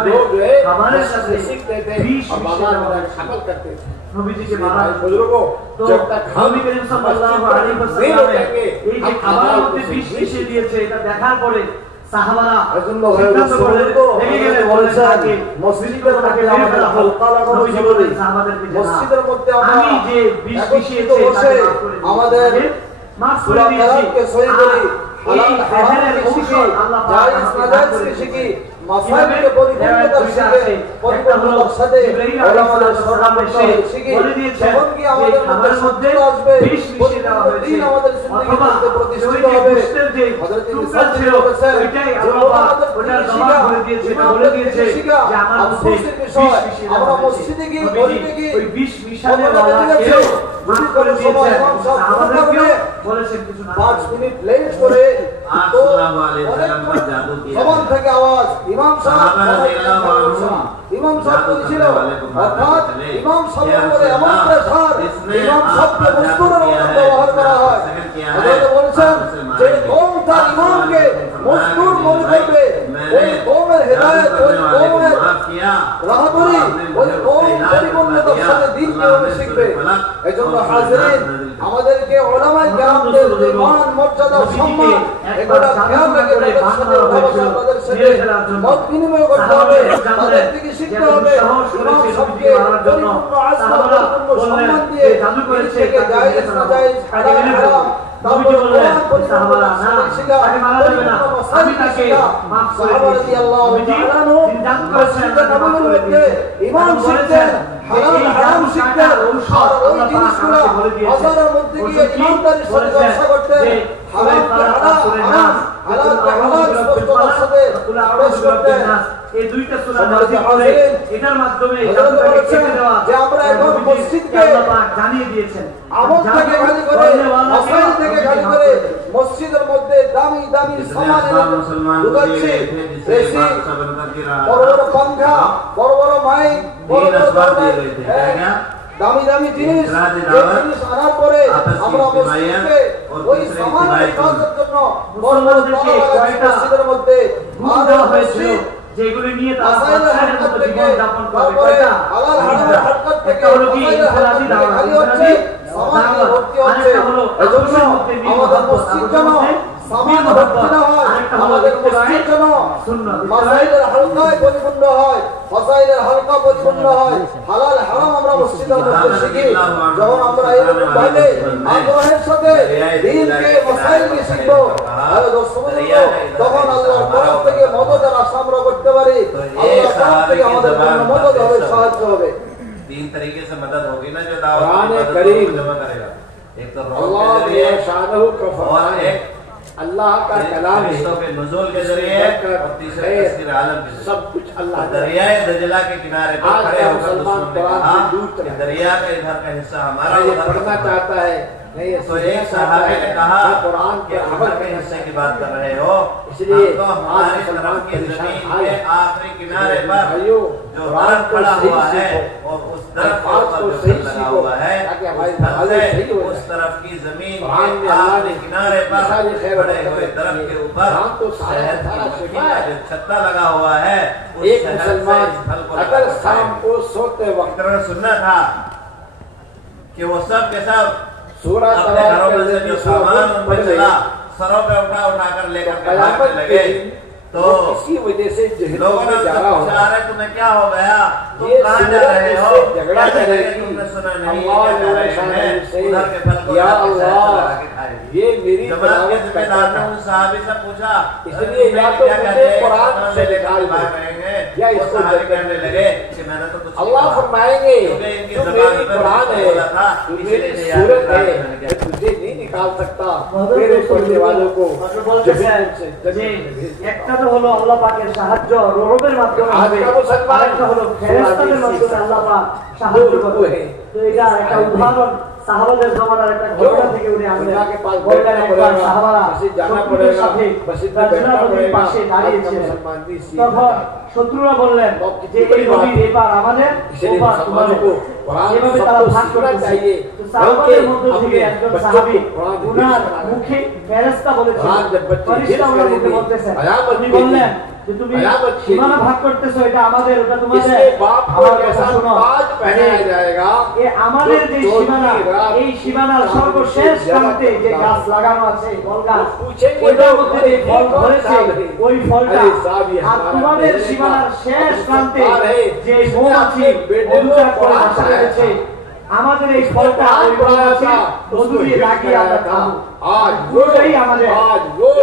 लोग जो है हमारे साथ सीखते थे और बाजार में अमल करते थे। নবীজি কে মারা बुजुर्गों তো जब तक নবী করিম সাল্লাল্লাহু আলাইহি ওয়াসাল্লাম এই যে খাবারের মধ্যে বিষ মিশিয়ে দিয়েছে এটা দেখার পরে সাহাবারা এজন্য সিদ্ধান্ত করলেন লেগে গেলে বলেছেন মসজিদের মধ্যে আমাদের হালকা লাগানো জরুরি মসজিদের মধ্যে আমি যে বিষ মিশিয়েছে আমাদের মাফ করে দিয়েছি সহি করি হালাল হারামের কৌশল আল্লাহ পাক জায়েজ শিখি মাসাইলকে পরিপূর্ণতার সাথে পরিপূর্ণতার সাথে ওলামাদের শরণাপন্ন শিখি যখন কি আমাদের মধ্যে আসবে বিষ মিশিয়ে দেওয়া হয়েছে আমাদের জিন্দেগির মধ্যে প্রতিষ্ঠিত হবে হযরত ইসা ছিল ওইটাই আল্লাহ ওটার জবাব করে দিয়েছে বলে দিয়েছে যে আমার মধ্যে বিষ মিশিয়ে আমরা মসজিদে গিয়ে গরিবে গিয়ে ওই বিষ মিশানো ওয়ালা কেউ মাফ করে দিয়েছেন আমাদেরকে বলেছেন কিছু না 5 মিনিট লেট করে সাল্লাল্লাহু আলাইহি ওয়াসাল্লাম पर जादू किया সবার থেকে আওয়াজ ইমাম সাহেব ইমাম সাহেব বলেছিল অর্থাৎ ইমাম সাহেব বলে এমন প্রেসার ইমাম সাহেবকে মজবুরের মতো ব্যবহার করা হয় হযরত বলেছেন যে কওম তার ইমামকে মজবুর মনে করবে ওই কওমের হেদায়েত ওই কওমের রাহবরি ওই কওম পরিপূর্ণতার সাথে দ্বীন কিভাবে শিখবে এজন্য হাজিরিন আমাদেরকে উলামায়ে কেরামদের মান মর্যাদা সম্মান এগুলা খেয়াল রেখে তাদের সাথে তাদের সাথে মত বিনিময় করতে হবে তাদের থেকে শিখতে হবে ইমাম সাহেবকে পরিপূর্ণ আজমত পরিপূর্ণ সম্মান দিয়ে জাদু করেছে জায়েজ নাজায়েজ হালাল হারাম নবীজি বললেন সাহাবারা না তাকে মারা যাবে না আমি তাকে maaf করে দিয়েছি নবীজি তিনি জাদু করেছেন নবীর মধ্যে ইমাম শিখতেন হালাল হারাম শিখতেন আর ওই জিনিসগুলো হাজারের মধ্যে গিয়ে ইমানদারির সাথে ব্যবসা করতেন হারামকে হারাম হালালকে হালাল স্পষ্টতার সাথে পেশ করতেন এই দুইটা সূরা নাযিল করে এটার মাধ্যমে জাদুটাকে কেটে দেওয়া যে আমরা এখন মসজিদকে আল্লাহ পাক জানিয়ে দিয়েছেন আমল থেকে খালি করে মাসাইল থেকে খালি করে মসজিদের মধ্যে দামি দামি সামান এনে ঢুকাচ্ছে এসি বড় বড় পাঙ্খা বড় বড় মাইক বড় বড় দামি দামি জিনিস আনার পরে আমরা মসজিদে ওই সামানের হিফাজতের জন্য বড় বড় মসজিদের মধ্যে দেওয়া হয়েছে যেগুলো নিয়ে তারা আসাইলের মতো জীবন যাপন করবে কয়টা হালাল হারামের হরকত থেকে হলো কি ইনফিরাদি দাওয়াত ইনফিরাদি সামান ভর্তি হচ্ছে এজন্য আমাদের মসজিদ যেন সামান ভর্তি না হয় আমাদের মসজিদ যেন সুন্নাত মাসাইলের হালকায় পরিপূর্ণ হয় ফাসাইলের হালকা পরিপূর্ণ হয় হালাল হারাম আমরা মসজিদের মধ্যে শিখি যখন আমরা এরকম ভাবে আগ্রহের সাথে দ্বীনকে মাসাইলকে শিখবো আরে দোস্তবৃন্দ তখন আল্লাহর তরফ থেকে মদদের আশা আমরা করতে পারি আল্লাহর তরফ থেকে আমাদের জন্য মদদ হবে সাহায্য হবে तीन तरीके से मदद होगी ना जो दावत जमा करेगा एक तो अल्लाह के शानहु का फरमान है अल्लाह का कलाम के नुज़ूल के जरिए और तीसरे तस्वीर आलम के सब कुछ अल्लाह दरियाए दजला के किनारे पर खड़े होकर दुश्मन ने कहा कि दरिया का इधर का हिस्सा हमारा पढ़ना चाहता है नहीं तो एक सहाबी ने कहा कुरान के अमर के हिस्से की बात कर रहे हो इसलिए तो हमारे तरफ की जमीन के आखिरी किनारे पर जो बर्फ पड़ा हुआ है और उस तरफ पर जो लगा हुआ है उस तरफ की जमीन के आखिरी किनारे पर खड़े हुए दरख्त के ऊपर शहद की जो छत्ता लगा हुआ है एक मुसलमान अगर शाम को सोते वक्त सुनना था कि वो सब के सब सूरज अपने घरों में से जो सामान उन पे चला सरों पे उठा कर लेकर के भागने लगे तो इसी वजह से लोगों ने पूछा रहे तुम्हें क्या हो गया तुम कहाँ जा रहे हो झगड़ा कर रहे तुमने सुना नहीं उधर के फल को ये मेरी जमात के जिम्मेदार ने उस सहाबी से पूछा इसलिए या तो मुझे कुरान से निकाल भाग रहे हैं या इसको कहने लगे कि मैंने तो कुछ अल्लाह फरमाएंगे जो मेरी कुरान है जो मेरी सूरत है तुझे नहीं निकाल सकता मेरे पढ़ने वालों को একটা তো হলো আল্লাহ পাকের সাহায্য রহমের মাধ্যমে হবে আরেকটা হলো ফেরেশতাদের মাধ্যমে আল্লাহ পাক সাহায্য করবে তো এটা একটা উদাহরণ সাহাবাদের জমানার একটা ঘটনা থেকে উনি আনলেন বললেন একবার সাহাবারা শত্রুদের সাথে নদীর পাশে দাঁড়িয়েছিলেন তখন শত্রুরা বললেন যে এই নদীর এপার আমাদের ওপার তোমাদের এভাবে তারা ভাগ করতে চাইয়ে তো সাহাবাদের মধ্যে থেকে একজন সাহাবী উনার মুখে ফেরেশতা বলেছিলেন ফেরেশতা ওনার মুখে বলতেছেন উনি বললেন যে তুমি সীমানা ভাগ করতেছো, এটা আমাদের, ওটা তোমাদের। আমাদের যে সীমানা, এই সীমানার সর্বশেষ প্রান্তে যে গাছ লাগানো আছে, ফল গাছ, ওইটার মধ্যে যে ফল ধরেছে ওই ফলটা, আর তোমাদের সীমানার শেষ প্রান্তে যে মৌমাছি মধুচার করে বাসা বেঁধেছে, আমাদের এই ফলটা ওই মৌমাছি মধু দিয়ে লাগিয়ে আমরা খাবো। ওটাই আমাদের।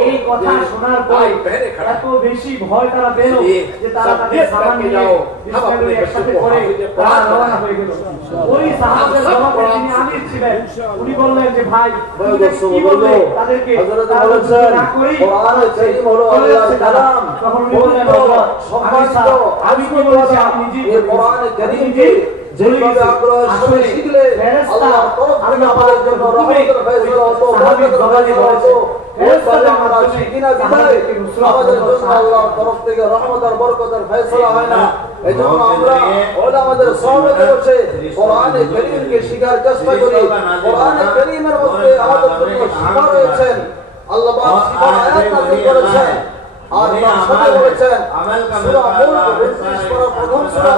এই কথা শোনার পরে এত বেশি ভয় তারা পেল যে তারা তাদের সামান নিয়ে একসাথে করে তারা রওনা হয়ে গেল। ওই সাহাবাদের জবাবে যিনি আমির ছিলেন, উনি বললেন যে ভাই কি বলবে তাদেরকে, না করেই তখন উনি বললেন আমি কি বলেছি আপনি নিজে যেভাবে আগ্রহ সঙ্গে শিখলে আল্লাহর তরফ থেকে আমাদের জন্য রহমতের ফয়সালা হতো, বরকতের ফয়সালা হতো। ওইভাবে আমরা শিখি না বিধায় আমাদের জন্য আল্লাহর তরফ থেকে রহমত আর বরকতের ফয়সালা হয় না। এজন্য আমরা ওলামাদের সহমতে বসে কোরআনে কারীমকে শিখার চেষ্টা করি। কোরআনে কারীমের মধ্যে আমাদের জন্য শিক্ষা রয়েছেন, আল্লাহ পাক শিক্ষার আয়াত নাযিল করেছেন। আর সাথে বলেছেন সূরা মুলক 29 পারা প্রথম সূরা,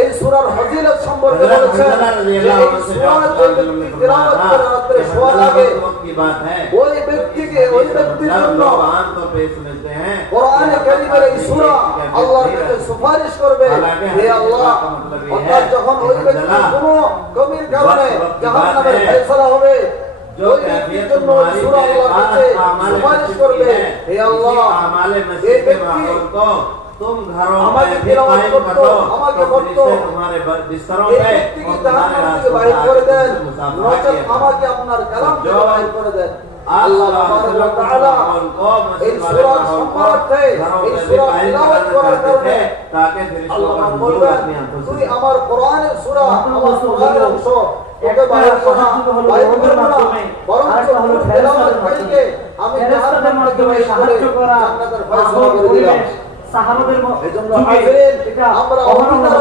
এই সূরার ফজিলত সম্পর্কে বলেছেন যে এই সূরার যে ব্যক্তি তিলাওয়াত করে রাতে শোয়ার আগে ওই ব্যক্তির জন্য কোরআনে কারীমের এই সূরা আল্লাহর কাছে সুপারিশ করবে, হে আল্লাহ, অর্থাৎ যখন ওই ব্যক্তির কোনো কমির কারণে জাহান্নামের ফয়সালা হবে, ওই ব্যক্তির জন্য ওই সূরা আল্লাহর কাছে সুপারিশ করবে, হে আল্লাহ, এই ব্যক্তি तुम घरों में कायम करो, আমাকে করতো तुम्हारे बिस्तरों पे জাহান্নাম থেকে বাইর করে দেন, নচেত আমাকে আপনার কালাম থেকে বাইর করে দেন। আল্লাহ তাবারক ওয়া তাআলা এই সূরার সম্পর্কে এই সূরা তিলাওয়াত করার কারণে তাকে আল্লাহ বলবেন তুই আমার কোরআনের সূরা, আমার কোরআনের অংশ ওকে বাইর করা, বাইর করবে না, বরং তিলাওয়াত করিকে আমি জাহান্নামের মাধ্যমে সাহায্য করা, জান্নাতের ফয়সালা করে দিলাম। সাহাবাদের এজন্য হাজিরিন আমরা অভিনন্দন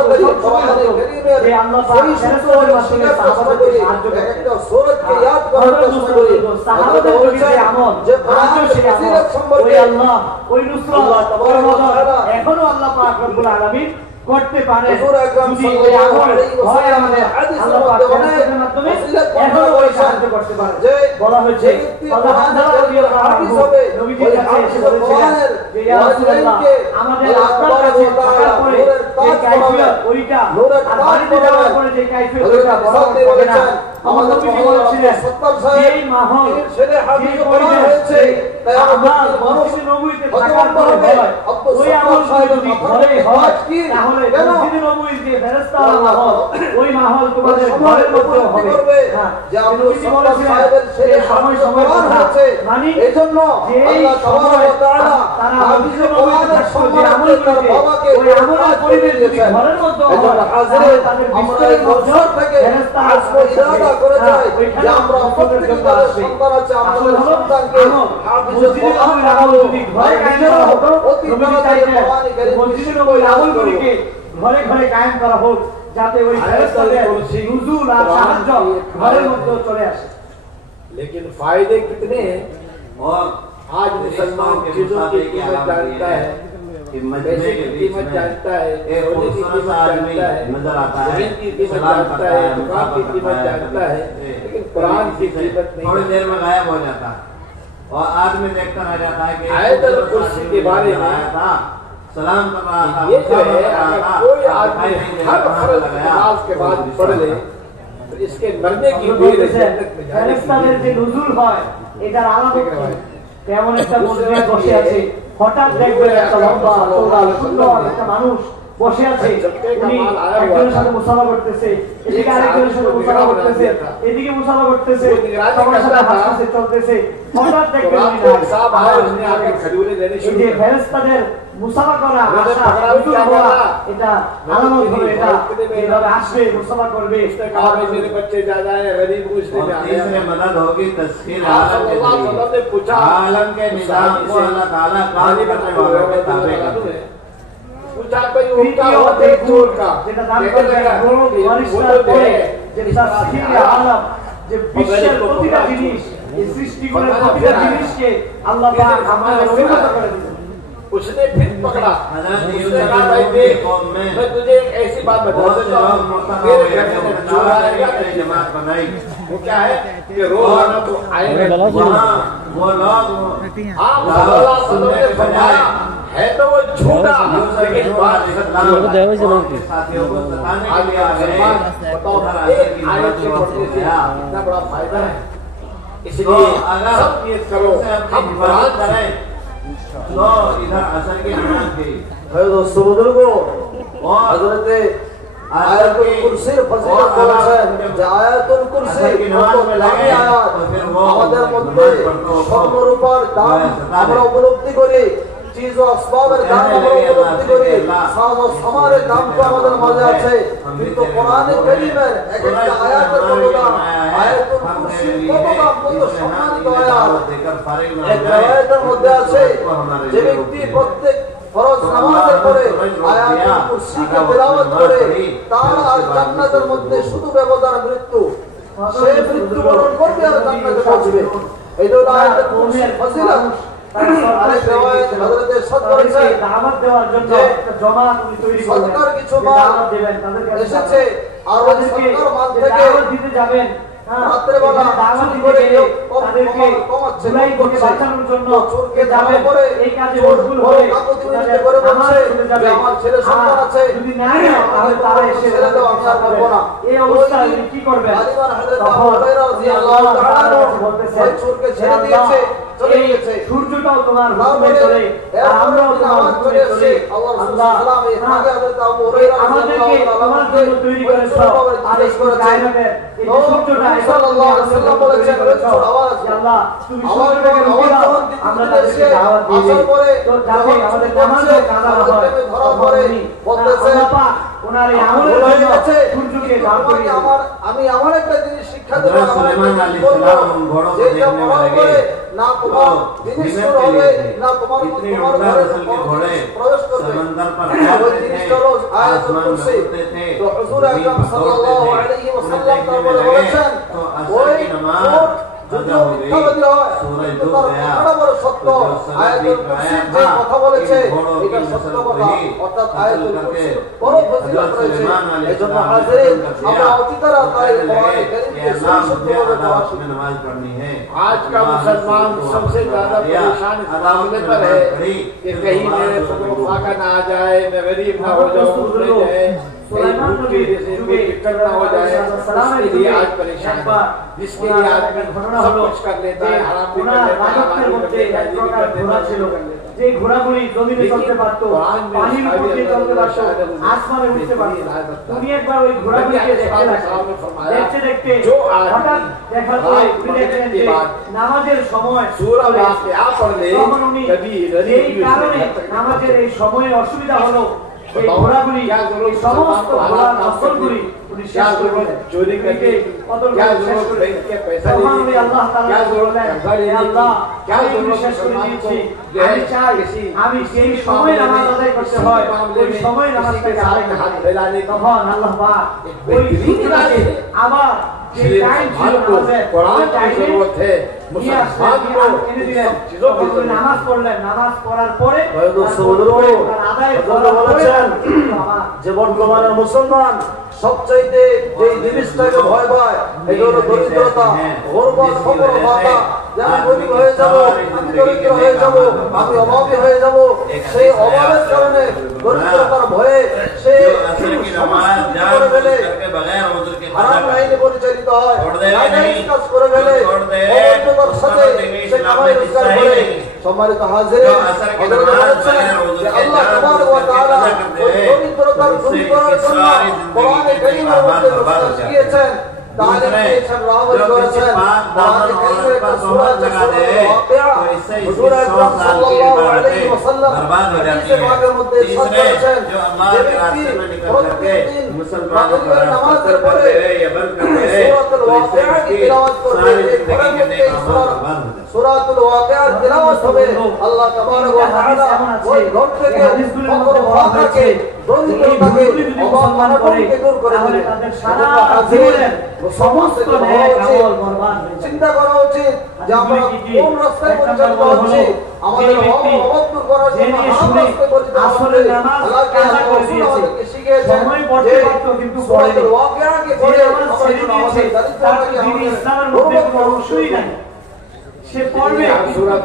কোরআনে কারীমের এই আল্লাহ পাক ফেরেশতাদের মাধ্যমে সাহাবাদেরকে সাহায্য করে, একটা সূরাকে ইয়াদ করার চেষ্টা করি। সাহাবাদের যুগে আমল যে কোরআনের ফজিলত সম্পর্কে ওই আল্লাহ ওই নুসরাত আল্লাহ তাবারক ওয়া তাআলা এখনো আল্লাহ পাক রব্বুল আলামিন করতে পারে। যদি ওই আমল হয় আমাদের আল্লাহ পাক ফেরেশতাদের মাধ্যমে এখনো ওই সাহায্য করতে পারে। যে বলা হয়েছে আল্লাহ হাফিজ হবে, নবীজির কাছে এসে বলেছিলেন যে ইয়া রাসূলুল্লাহ আমাদের আপনার কাছে থাকার পরে যে কাইফিয়ত ওইটা আর বাড়িতে যাওয়ার পরে যে কাইফিয়ত ওইটা বলতে হবে না। আমার নবীজি বলেছিলেন যেই মাহল ছেলে হাফিজ কোরআন হয়েছে আমরা মসজিদে নববীতে থাকার পরে ওই আমল যদি ঘরে হয় তাহলে মসজিদে নববীর যে ফেরেশতা আল্লাহ ওই মাহল তোমাদের ঘরের মধ্যে হবে। যে নবীজি বলেছিলেন সেই সময় হচ্ছে মানে এজন্য আল্লাহ তাবারক ওয়া তাআলা তারা হাফিজ কোরআনের সম্মান আমল করে বাবাকে ওই আমলের পরিবেশ দিয়েছেন। ঘরের মধ্যে এজন্য হাজিরিন আমরা এই বছর থেকে আসবো ইরাদা করে যাই যে আমরা প্রত্যেকটা সন্তান আছে, আমাদের সন্তানকে হাফিজ কোরআনের আমল যদি ঘরে কায়েম করা হতো, অতি তাড়াতাড়ি কোরআনে কারীম মসজিদে ওই আমলগুলোকে ঘরে ঘরে কায়েম করা হোক, যাতে ওই ফেরেশতাদের নুজুল আর সাহায্য ঘরের মধ্যে চলে আসে। लेकिन फायदे कितने हैं? और आज मुसलमान चीजों की कीमत जानता है, पैसे की कीमत जानता है, सोने की कीमत जानता है, जमीन की कीमत जानता है, दुकान की कीमत जानता है, लेकिन कुरान की कीमत नहीं। थोड़ी देर में गायब हो जाता और आदमी देखता रह जाता है कि आयतुल कुर्सी के बारे में था, सलाम कर रहा था, ये जो है अगर कोई आदमी हर फर्ज नमाज के बाद पढ़ ले तो इसके मरने की देर ফেরেশতাদের যে নুজুল হয় এটার আলামত কেমন একটা মসজিদে বসে আছে, হঠাৎ দেখবেন একটা লম্বা চওড়া সুন্দর একটা মানুষ বসে আছে, উনি একজনের সাথে মুসাফা করতেছে, এদিকে আরেকজনের সাথে মুসাফা করতেছে, এদিকে মুসাফা করতেছে, সবার সাথে হাসতে চলতেছে, হঠাৎ দেখবেন উনি এই যে ফেরেশতাদের মুসাফা করা আশা নুজুল হওয়া এটা আলামত হলো, এটা এইভাবে আসবে মুসাফা করবে। मेरे बच्चे ज्यादा है, गरीब पूछने में तीसरे मदद होगी तस्कीर आलम ने पूछा आलम के निजाम को अल्लाह ताला काली करने वालों के ताबे करते हैं। पूछा कोई उनका होते चोर का যেটা দান করবে বড় পরিষ্কার করে যে তাসকির আলম যে বিশ্বের প্রতিটা জিনিস এই সৃষ্টি করে প্রতিটা জিনিসকে আল্লাহ পাক আমাদের অভিজ্ঞতা করে দিয়েছেন। उसने फिर पकड़ा, उसने कहा भाई देख मैं तुझे एक ऐसी बात बता देता हूँ, मेरे घर में चोर आएगा जमात बनाई, वो क्या है कि रोजाना तो आएगा वो लोग आप ने फरमाया है तो वो झूठा, लेकिन बात साथियों को सताने के लिए आ गए, बताओ एक आयत के पढ़ने से कितना बड़ा फायदा है। इसलिए अगर सब नियत करो हम बरात करें तो इधर असर की नमाज थी दोस्तों बुजुर्गों और हजरत आयतुल कुर्सी फजीलत বলেছেন যে আয়াতুল কুরসি की नमाज में लगे तो फिर वो আমাদের মধ্যে স্বর্ণের উপর দাম আমরা উপলব্ধি করি, चीज ও আসবাবের দাম আমরা উপলব্ধি করি, সাজ ও সামানের দাম তো আমাদের মাঝে আছে, কিন্তু কোরআনে কারীমের এক একটা আয়াতের কত দাম, আয়াতুল কুরসির কত দাম, কত সম্মানিত আয়াত। এক আয়াতের মধ্যে আছে যে ব্যক্তি প্রত্যেক ফরজ নামাজের পরে আয়াতুল কুরসিকে তেলাওয়াত করে তার আর জান্নাতের মধ্যে শুধু ব্যবধান মৃত্যু, সে মৃত্যুবরণ করবে আর জান্নাতে পৌঁছবে। এই তো আয়াতুল কুরসির ফজিলত। আরেক রিওয়ায়াত হযরত সাদ বলেছে দাওয়াত দেওয়ার জন্য একটা জমাত তৈরি করবেন, সরকার কিছু মাল দেবেন তাদেরকে এসেছে আর ওই সরকার মাল থেকে দাওয়াত দিতে যাবেন, রাত্রে বেলা দাওয়াত চুরি দিতে করে গেলে তাদেরকে কমাচ্ছে চুলাই থেকে বাঁচানোর জন্য চোরকে যাবেন, করে এই কাজে মশগুল হয়ে কাকুতিমিতে করে বলছে যে আমার ছেলে সন্তান আছে, যদি না হয় তাহলে তারা এসে ছেড়ে দাও, আমি আর করব না। এই অবস্থায় কি করবেন? আলিমান হযরত আবু হুরায়রা রাদিয়াল্লাহু তাআলা ওই চোরকে ছেড়ে দিয়েছে, চলে গেছে। সূর্যটাও তোমার হুকুমে চলে আর আমরাও তোমার হুকুমে চলে। আল্লাহ সাল্লাল্লাহু আলাইহি হযরত আবু হুরায়রা আমাদেরকে তোমার জন্য তৈরি করেছো, আর এই কায়নাতের এই সূর্যটা সাল্লাল্লাহু আলাইহি ওয়াসাল্লাম বলেছেন আল্লাহ তুমি সূর্যটাকে রুখে দাও, আমরা তাদেরকে দাওয়াত দিয়ে দিই তো যাতে আমাদের নামাজে কাজা হয়। ধরা পড়ে বলতেছে ওনার এই আমলের জন্য সূর্যকে দাওয়াত দিয়ে আমি এমন একটা জিনিস শিক্ষা দেব, সুলাইমান আলাইহিস সালাম ঘোড়া को देखने में लगे না তোমার জিনিস শুরু হবে না তোমার इतने তোমার उम्दा ঘরে रसूल के घोड़े প্রবেশ করবে। समंदर पर ওই জিনিসটা হলো আয়াতুল কুরসি। তো হুজুর আকরাম সাল্লাল্লাহু আলাইহি ওয়াসাল্লাম তার বলেছেন ওই যদিও মিথ্যাবাদী হয় কিন্তু তার কথাটা বড় সত্য। আয়াতুল কুরসির যে কথা বলেছে এটা সত্য কথা, অর্থাৎ আয়াতুল কুরসির বড় ফজিলত রয়েছে। এজন্য হাজিরিন আমরা অতি তাড়াতাড়ি কোরআন কারীমকে শুদ্ধভাবে পড়া শিখি। नमाज पढ़नी है। आज का मुसलमान सबसे ज्यादा परेशान इस मामले पर है कि कहीं मेरे फाका ना आ जाए, मैं गरीब ना हो जाऊं, ना हो जाए, इसके लिए आज परेशान है। जिसके लिए आदमी सब कुछ कर लेता है, हराम भी कर लेता है, हलाल भी कर लेता है, भी कर लेता है। যে ঘোড়াগুলি জমিনে চলতে পারতো, পানির উপর দিয়ে চলতে পারতো, আসমানে উঠতে পারতো, তুমি একবার ওই ঘোড়াগুলিকে দেখতে দেখতে হঠাৎ দেখার পরে উনি দেখলেন যে নামাজের সময় তখন উনি এই কারণে নামাজের এই সময়ে অসুবিধা হলো, এই ঘোড়াগুলি সমস্ত ঘোড়ার নসলগুলি क्या जरूरत चोरी करके, क्या जरूरत बैंक के पैसा लेने की, क्या जरूरत कर्जा लेने की, क्या जरूरत मुसलमान को किसी আমি সেই সময় নামাজ আদায় করতে হয়, ওই সময় নামাজটাকে আদায় हाथ फैलाने का তখন আল্লাহ পাক ওই ফিতরাকে আবার যে টাইম ছিল নামাজের कुरान की जरूरत है मुसलमान को চীজों को নামাজ পড়লেন, নামাজ পড়ার পরে আদায় বলেছেন যে বর্তমানের মুসলমান সবচাইতে যে জিনিসটাকে ভয় পায় এটা হলো দরিদ্রতা, গর্বত, ফকর, বাবা। আমি গরিব হয়ে যাব, আমি দরিদ্র হয়ে যাব, আমি অভাবী হয়ে যাব, সেই অভাবের কারণে দরিদ্রতার ভয়ে সে করে ফেলে, হারাম লাইনে পরিচালিত হয়, নাজায়েজ কাজ করে ফেলে, অবৈধতার সাথে সে কামাই রোজগার করে। সম্মানিত হাজিরিন, হযরত বলেছেন যে আল্লাহ তাবারক ওয়া তাআলা ওই দরিদ্রতার দূরীকরণের জন্য কোরআনে কারীমের মধ্যে ঘোষণা দিয়েছেন, তাআলা দিয়েছেন, রাহমত করেছেন। কোরআনে কারীমের একটা সূরা আছে, সূরা ওয়াকিয়া, হুজুর আকরাম সাল্লাল্লাহু আলাইহি ওয়াসাল্লাম হাদিসে পাকের মধ্যে ইরশাদ করেছেন যে ব্যক্তি প্রতিদিন মাগরিবের নামাজের পরে সূরাতুল ওয়াকিয়া কি তিলাওয়াত করবে, সূরাতুল ওয়াকিয়া তিলাওয়াত হবে, আল্লাহ তাবারক ওয়া তাআলা ওই ঘর থেকে ফকর, বাধাকে, দরিদ্রতাকে, অভাব, অনটনকে দূর করে দেবে। তাদের সারা জীবনের সমস্ত নেক আমল বরবাদ হয়ে যাবে। চিন্তা করা উচিত যে আমরা কোন রাস্তায় পরিচালিত হচ্ছি, আমাদের অবদ্ধ করার জন্য হারাম রাস্তায় পরিচালিত হচ্ছি। আল্লাহ তাআলা আমাদেরকে শিখিয়েছেন যে কিন্তু সূরাতুল ওয়াকিয়াকে পড়ে আমাদের দারিদ্রতাকে আমাদের ইসলামের মধ্যে কোনো অংশই নাই। সে পড়বে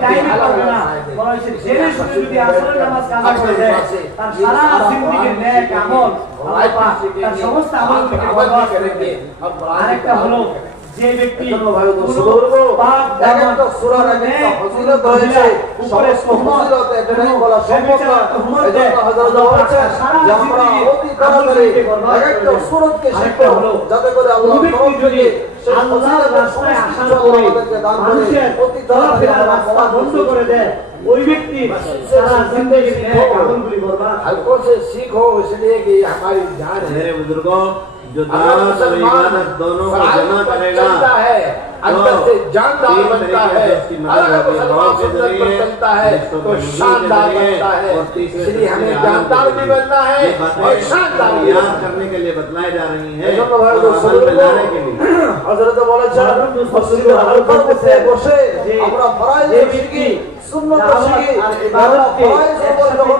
টাইমে পড়বে না, বরং সে জেনে শুনে যদি আসরের নামাজ কাজা করে দেয়, তার সারা জিন্দেগির নেক আমল আল্লাহ পাক তার সমস্ত আমল থেকে বরবাদ করে দেবে। আরেকটা হলো যে ব্যক্তি পাক একটা সূরার একটা ফজিলত রয়েছে, সমস্ত ফজিলত এটাই বলা সম্ভব না। এজন্য হযরত বলেছেন যে আমরা অতি তাড়াতাড়ি একটা সূরাকে শিখব যাতে করে আল্লাহ তরফ থেকে সেই ফজিলত রাস্তায় আসার পরে মানুষের অতি তাড়াতাড়ি রাস্তা বন্ধ করে দেয়, ওই ব্যক্তি সারা জিंदगी নেক আমলগুলি বরবাদ। हल्को से सीखो इसलिए कि हमारी जान है। मेरे बुजुर्गों, जो दावत और इबादत दोनों को जमा करेगा है, अंदर से जानदार बनता है, अगर मुसलमान सुन्नत पर चलता है तो शानदार बनता है। इसलिए हमें जानदार भी बनना है और शानदार भी याद करने के लिए बतलाई जा रही है, এজন্য ভাই রাসূল बनाने के लिए হযরত বলেছেন মসজিদে হালকা করতে বসে আমরা ফরজ শিখি, সুন্নাত শিখি, আমরা ফরজ উপর যখন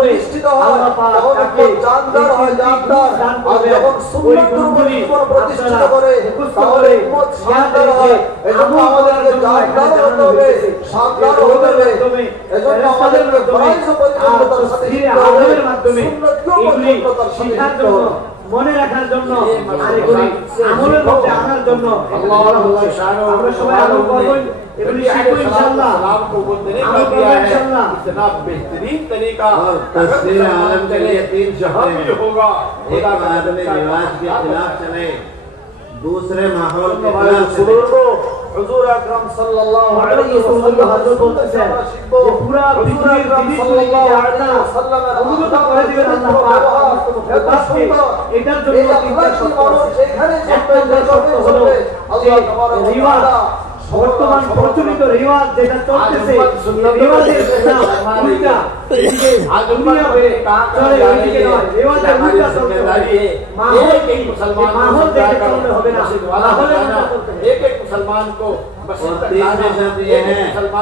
প্রতিষ্ঠিত হয় তখন একটু জানদার হয়, জানদার। আর যখন সুন্নাতের উপর প্রতিষ্ঠিত করে তাহলে উম্মত শানদার হয়। এজন্য আমাদেরকে জানদার হতে হবে, শানদার হতে হবে। এজন্য আমাদেরকে ফরজ পরিপূর্ণতার সাথে শিখতে হবে, সুন্নাতকেও পরিপূর্ণতার সাথে শিখতে হবে, মনে রাখার জন্য আর এগুলি আমলের মধ্যে আনার জন্য। আমরা সবাই আমল করব, এগুলি শিখব ইনশাআল্লাহ। आपको वो तरीका दिया है, इतना बेहतरीन तरीका और तस्वीर आलम के लिए 3 जहां भी होगा। एक आदमी रिवाज के खिलाफ चले, दूसरे माहौल के खिलाफ बुजुर्गों को हुजूर अकरम सल्लल्लाहु अलैहि वसल्लम हजरत बोलते हैं ये पूरा पृथ्वी सल्लल्लाहु अलैहि वसल्लम অনুগত করে দিবেন আল্লাহ পাক। এটার জন্য তিনটা শর্ত আছে। একটা শর্ত হলো আল্লাহ তাবারক ওয়া তাআলা বর্তমান প্রচলিত রিওয়াজ যেটা চলতেছে, রিওয়াজের উল্টা এদিকে দুনিয়া বে চলে, ওইদিকে নয়, রিওয়াজের উল্টা চলতে হবে। মাহौल দেখে চলতে হবে না, তাহলে एक एक मुसलमान को और तीसरी शर्त ये है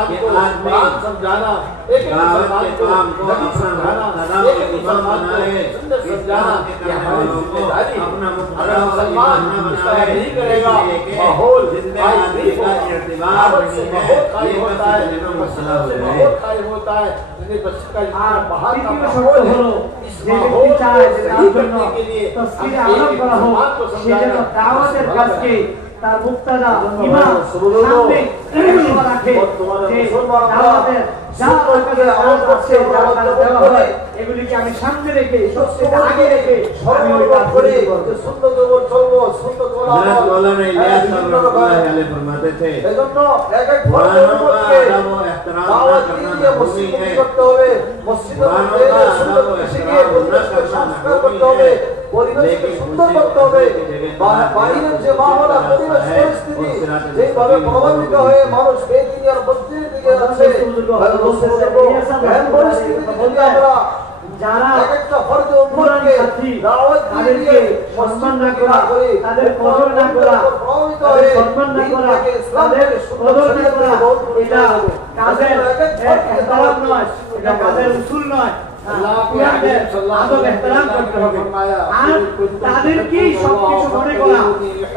कि आदमी समझाना, एक एक दावत मुसलमान के को काम को नबी अपना समझाना, धर्म एक एक का इमाम मुसलमान को बनाए, सुन्नत समझाना के ये हमारी लोगों को जिम्मेदारी है। अपना अगर मुकद्दर मुसलमान ईमान इस तरह बनाए, नहीं करेगा, इसलिए कि माहौल जिंदे कायम आदमी नहीं का होगा। इर्तिबात दावत से नहीं माहौल है, कायम ये होता है, बस मसला हो से जाए। माहौल कायम होता है, जिन्हें बस का আর बाहर का তৃতীয় माहौल শর্ত है। হলো इस যে ব্যক্তি माहौल চায় को যে सही তার জন্য करने के लिए তাসকিয়ে हम আলম एक করা হোক, मुसलमान को সে যেন समझाना দাওয়াতের কাজকে তার মুক্তাদা ইমাম সামনে রাখে, যে দাওয়াতের যা কাজে আমল করছে, যা কাজ দেওয়া হয় এগুলিকে আমি সামনে রেখে, সবচেয়ে আগে রেখে আমি ওই কাজ করি। সুন্নত উপর চলবো, সুন্নত বলা हज़रत मौलाना इलियास साहब रहमतुल्लाह अलैह फरमाते थे, এজন্য এক এক कुरानों का ফরজকে अदब व एहतराम न দাওয়াত करना দিয়ে ज़रूरी মসজিদে है। করতে হবে, মসজিদের মধ্যে সুন্নত শিখিয়ে পরিবেশকে সংস্কার করতে হবে, পরিবেশকে সুন্দর করতে হবে। বাইরের যে মাহৌল আর পরিবেশ পরিস্থিতি যেভাবে প্রভাবিত হয়ে মানুষ বেদিনী আর বস্তির দিকে যাচ্ছে, পরিস্থিতি যদি আমরা যারা একটা ফরজে উম্মতকে দাওয়াত তাদেরকে সম্মান না করা, তাদের কদর না করা, তাদের সম্মান না করা, তাদের কদর না করা, এটা কাজের এহতারাম নয়, এটা কাজের উসুল নয়। আদব এহতারাম করতে হবে। আর তাদেরকেই সবকিছু মনে করা,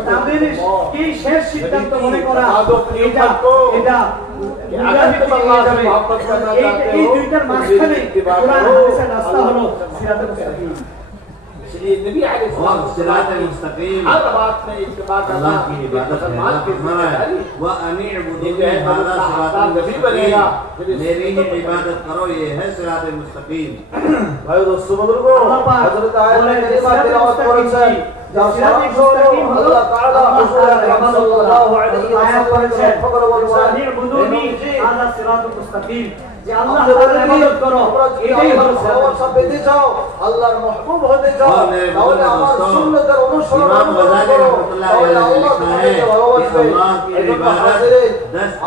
তাদেরকেই শেষ সিদ্ধান্ত মনে করা, এটা এই দুইটার মাঝখানে কোরআন হাদিসের রাস্তা হলো সিরাতুল মুস্তাকিম। इसलिए नबी अलैहि सिरात मुस्तकीम हर बात में इत्तिबा करना अल्लाह की इबादत है। मुसलमान की जिम्मेदारी व अनीअबुदू ये है हादा सिरातुल नबी बनेगा, मेरी ही इबादत करो, ये है सिरात मुस्तकीम। ভাই দোস্ত বুজুর্গ, হযরত আয়াতুল কারিমা তেলাওয়াত করেছেন, যার সিরাতুল মুস্তাকিম হলো আল্লাহ তাআলা হুজুর আকরাম সাল্লাল্লাহু আলাইহি ওয়াসাল্লাম ফকর বলেছেন, আনি'বুদুনি হাযা সিরাতুল মুস্তাকিম, যে আল্লাহ তাআলার ইবাদত করো, এটাই হলো ভালোবাসা পেতে চাও, আল্লাহর মাহবুব হতে চাও, তাহলে আমার সুন্নতের অনুসরণ করো, তাহলে আল্লাহ তোমাকে ভালোবাসবে। এজন্য হাজিরিন,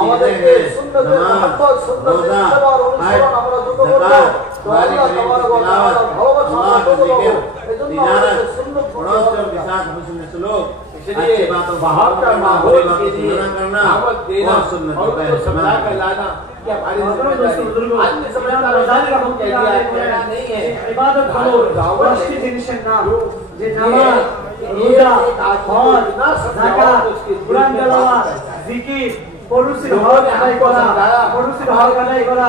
আমাদেরকে সুন্নতের মহব্বত, সুন্নতের ইত্তিবা আর অনুসরণ আমরা যত করব তো আল্লাহ তাবারক ওয়া তাআলার ভালোবাসা আমরা তত পাবো। এজন্য আমাদের সুন্নত पड़ोसियों के साथ हुस्न सलूक, अच्छी बातों बाहर का माहौल के लिए करना दावत देना और सुन्नत और उनको समझा कर लाना क्या हमारी जिम्मेदारी है। आदमी समझता है नहीं है इबादत करो दशটি জিনিসের নাম যে নামাজ রোজা হজ যাকাত কুরআন তেলাওয়াত জিকির পরুষির হক আদায় করা পরুষির হক আদায় করা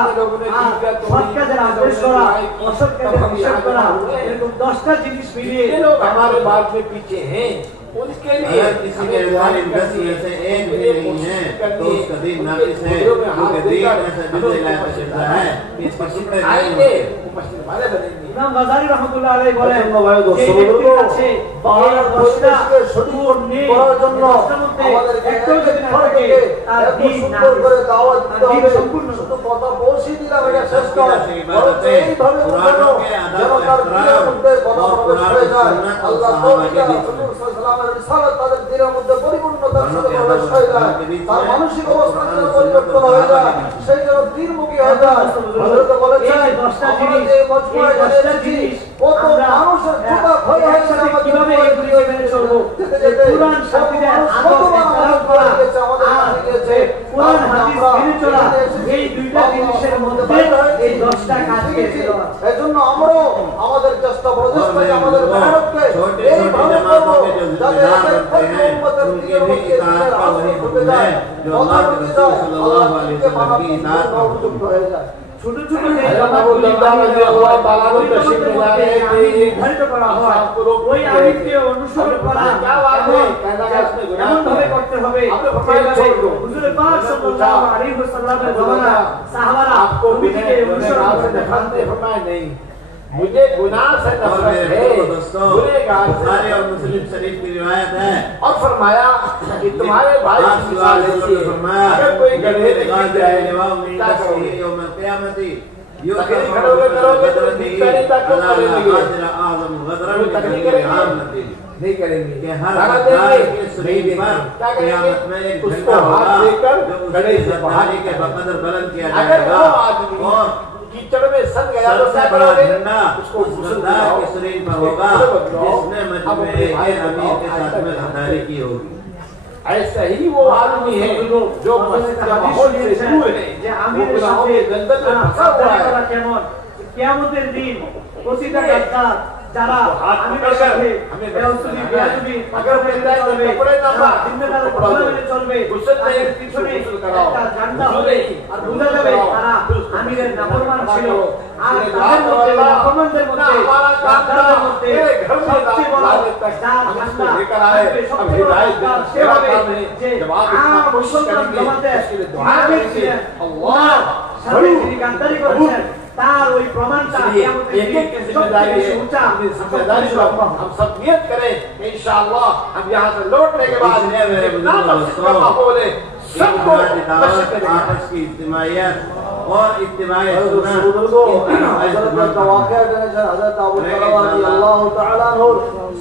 সৎ কাজের আদেশ করা অসৎ কাজের নিষেধ করা এরকম 10টা জিনিস মিলিয়ে ये लोग हमारे बाद में पीछे हैं उनके लिए अगर किसी के रिवाज 10 में से एक भी नहीं है तो उसका दीन नाकिस है क्योंकि दीन ऐसा दूसरे इलाके से चलता है इसका शुक्र आएंगे मस्जिद वाले बनेंगे। ইমাম গাজালি রাহমাতুল্লাহ আলাইহি বলেন যে ব্যক্তির কাছে বাবার দশটা সুন্দর নেই করার জন্য আমাদেরকে একটু যদি না থাকে তার দিন না করে দাওয়াত দিতে হবে সম্পূর্ণ শুধু কথা পৌঁছে দিলাম এটা শেষ নয় এইভাবে উঠানো যেন তার দিনের মধ্যে কথা প্রবেশ হয়ে যায় আল্লাহ তাআলা রাসূল সাল্লাল্লাহু আলাইহি ওয়াসাল্লাম তাদের দিনের মধ্যে পরিপূর্ণতার সাথে প্রবেশ হয়ে যায় তার মানসিক অবস্থা যেন পরিবর্তন হয়ে যায় সেই জন্য দিনমুখী হয়ে যায়। হযরত বলেছেন এই 10টা জিনিস এই 10টা জিনিস কত মানুষের জুতা ক্ষয় হয়েছে আমাদের কিভাবে এগুলি মেনে চলবো কুরআন শাস্ত্রে আদব ইখতিলাফ করা আমাদের কুরআন হাদিস মেনে চলা এই দুইটা জিনিসের মধ্যে এই 10টা কাজ করেছে। এজন্য আমরাও আমাদের চেষ্টা প্রচেষ্টাকে আমাদের মেহনতকে এই ভাবে করব যাতে उनके भी इताअत का वही हुक्म है जो अल्लाह के रसूल सल्लल्लाहु अलैहि वसल्लम की इताअत का हुक्म है। ছোট ছোট যে আল্লাহ তাআলা তশরিফ লায়ে নির্ধারিত করা হয় ওই আইনকে অনুসরণ করা কেমন ভাবে করতে হবে হুজুর পাক সাল্লাল্লাহু আলাইহি ওয়াসাল্লামের জামানা সাহাবারা নবীকে অনুসরণ করে দেখাতে फरमाया नहीं मुझे गुनाह से नफरत है गुनहगार बुखारी और मुस्लिम शरीफ की रिवायत है और फरमाया कि तुम्हारे भाई की मिसाल ऐसी है अगर कोई गड्ढे में गिर जाए क्या करोगे यौम क़यामती यो करोगे नहीं करेंगे कि हर हकदार के शरीर पर क़यामत में एक झंडा होगा जो गड्ढे से बाहर के बकदर बुलंद किया जाएगा और कीचड़ में सन गया तो सबसे बड़ा झंडा उसको गद्दार के शरीर पर होगा जिसने मजमे अमीर के साथ में गद्दारी की होगी। ऐसा ही वो आदमी है जो मस्जिद का माहौल से दूर है যে আমিরের সাথে दलदल में फंसा हुआ है। কেমন কিয়ামতের দিন প্রতিটা গাদ্দার যারা আমিরের সাথে বেউসুলি বেয়াদবি अगर कहता है कि कपड़े ना पा জিম্মেদার কপড়া মেনে চলবে गुस्सा नहीं পিছনে একটা জান্ডা হবে আর বোঝা যাবে তারা আমিরের নাফরমান ছিল আর তাদের মধ্যে নাফরমানদের মধ্যে গাদ্দারদের মধ্যে সবচেয়ে বড় যার জান্ডা लेकर आए अब हिदायत সেভাবে যে মুসলমান জামাতে আমির ছিলেন আল্লাহ সাথে যিনি গাদ্দারি করেছেন तार वही प्रमाणता एक एक की जिम्मेदारी है अपनी जिम्मेदारी को हम सब नियत करें इंशाअल्लाह हम यहाँ से लौटने के बाद मेरे बुजुर्गों माहौल है सबको आपस की इज्तिमाइयत और इत्तिबाए सुन्नत हज़रत का वाक़या करें हज़रत अबू तलहा রাদিয়াল্লাহু তাআলা আনহু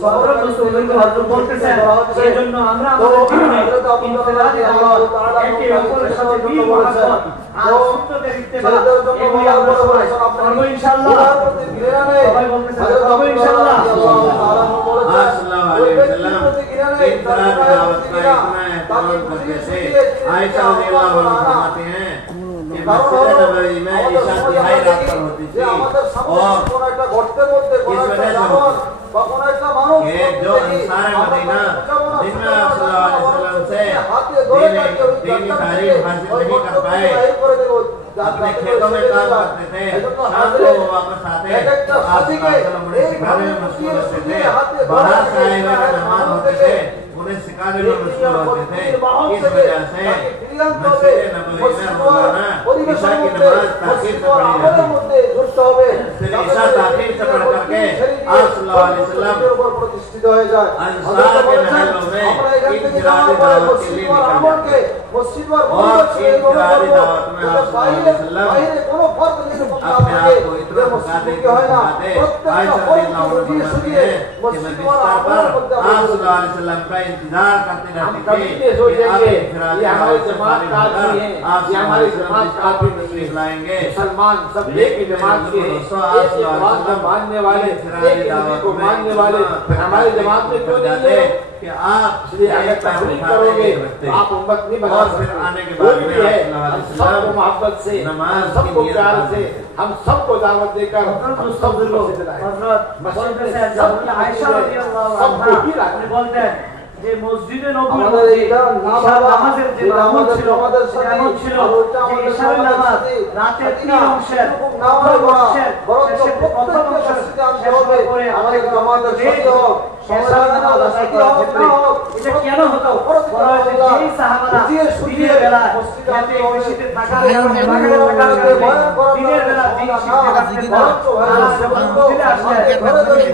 সাহাবা রাসূলুল্লাহ হযরত বলতেছেন এজন্য আমরা আমাদের জীবনে হযরত আবু তলহা রাদিয়াল্লাহু তাআলা একে অপরের সাথে মিল মহব্বত আর সুন্নতের ইত্তেবা এগুলি আমরা সবাই করব ইনশাআল্লাহ প্রতি ঘৃণা নেই সবাই বলতেছেন করব ইনশাআল্লাহ রাদিয়াল্লাহু তাআলা বলেছেন सल्लल्लाहु अलैहि वसल्लम इस तरह दावत का इतना एहतराम करते थे। आयशा रज़ियल्लाहु अन्हा फरमाती हैं कि मस्जिद नबवी में इशा तिहाई रात पर होती थी और কোন একটা গর্তের মধ্যে কোন একটা জানোয়ার বা কোন একটা মানুষ ये जो अंसार मदीना जिनमें आप सल्लल्लाहु अलैहि वसल्लम से दीनी तारीफ हासिल नहीं कर पाए अपने खेतों में काम करते थे शाम को वो वापस आते आप उन्हें सिखाने में मशगूल होते थे बाहर से आए हुए मेहमान होते थे उन्हें सिखाने में मशगूल होते थे। इस वजह से मस्जिद नबवी में रोजाना ईशा की नमाज ताखीर से पढ़ी जाती है। फिर ईशा ताखीर से पढ़ करके आप सल्लल्लाहु अलैहि वसल्लम প্রতিষ্ঠিত হয়ে যায়। अंसार के महलों में इंफिरादी दावत के लिए निकल जाते हैं মসজিদ ওয়ার और इंफिरादी दावत में आप सल्लल्लाहु अलैहि वसल्लम বাইরে কোনো ফরক নেই अपने आप को इतना फंसाते आयशा रज़ियल्लाहु अन्हा फरमाती है कि मैं बिस्तर पर आप सल्लल्लाहु अलैहि वसल्लम का इंतजार करती रहती थी कि अब इंफिरादी हमारी जमात का आदमी है आप ये हमारी जमात का आदमी तशरीफ लाएंगे मुसलमान सब एक ही जमात के हैं एक ही जमात को मानने वाले एक ही को मानने वाले हमारी जमात में क्यों नहीं है कि आप इसलिए अगर तकलीफ करोगे आप उम्मत नहीं बना सकते। आने के बाद कोई भी है हम सबको मोहब्बत से, हम सबको प्यार से, हम सबको दावत देकर हम सबको सबको ही বলতেন যে মসজিদে নববীর আমাদের মধ্যে এটা না ঈশার বাবা, নামাজের যে এটা মামুন আমাদের ছিল আমাদের সাথে এমন ছিল আর ওটা যে আমাদের ঈশার আমাদের নামাজ সাথে রাতের সাথী 3 না, অংশের এরকম না হয় প্রথম বাবা, অংশের বরঞ্চ শেষের প্রথম প্রত্যেকটা অংশের মসজিদে আনতে শেষ হবে, করে আমাদের জামাতের শেষ সাথে হোক, ঈশার নামাজ আদায় করার ক্ষেত্রে এটা কেন হতো? বলা হয়েছে যেই সাহাবারা দিনের বেলা যাতে মসজিদে থাকার কারণে বাগানে থাকার কারণে দিনের বেলা দিন শিখতে পারতেন না, তারা যখন মসজিদে আসলেন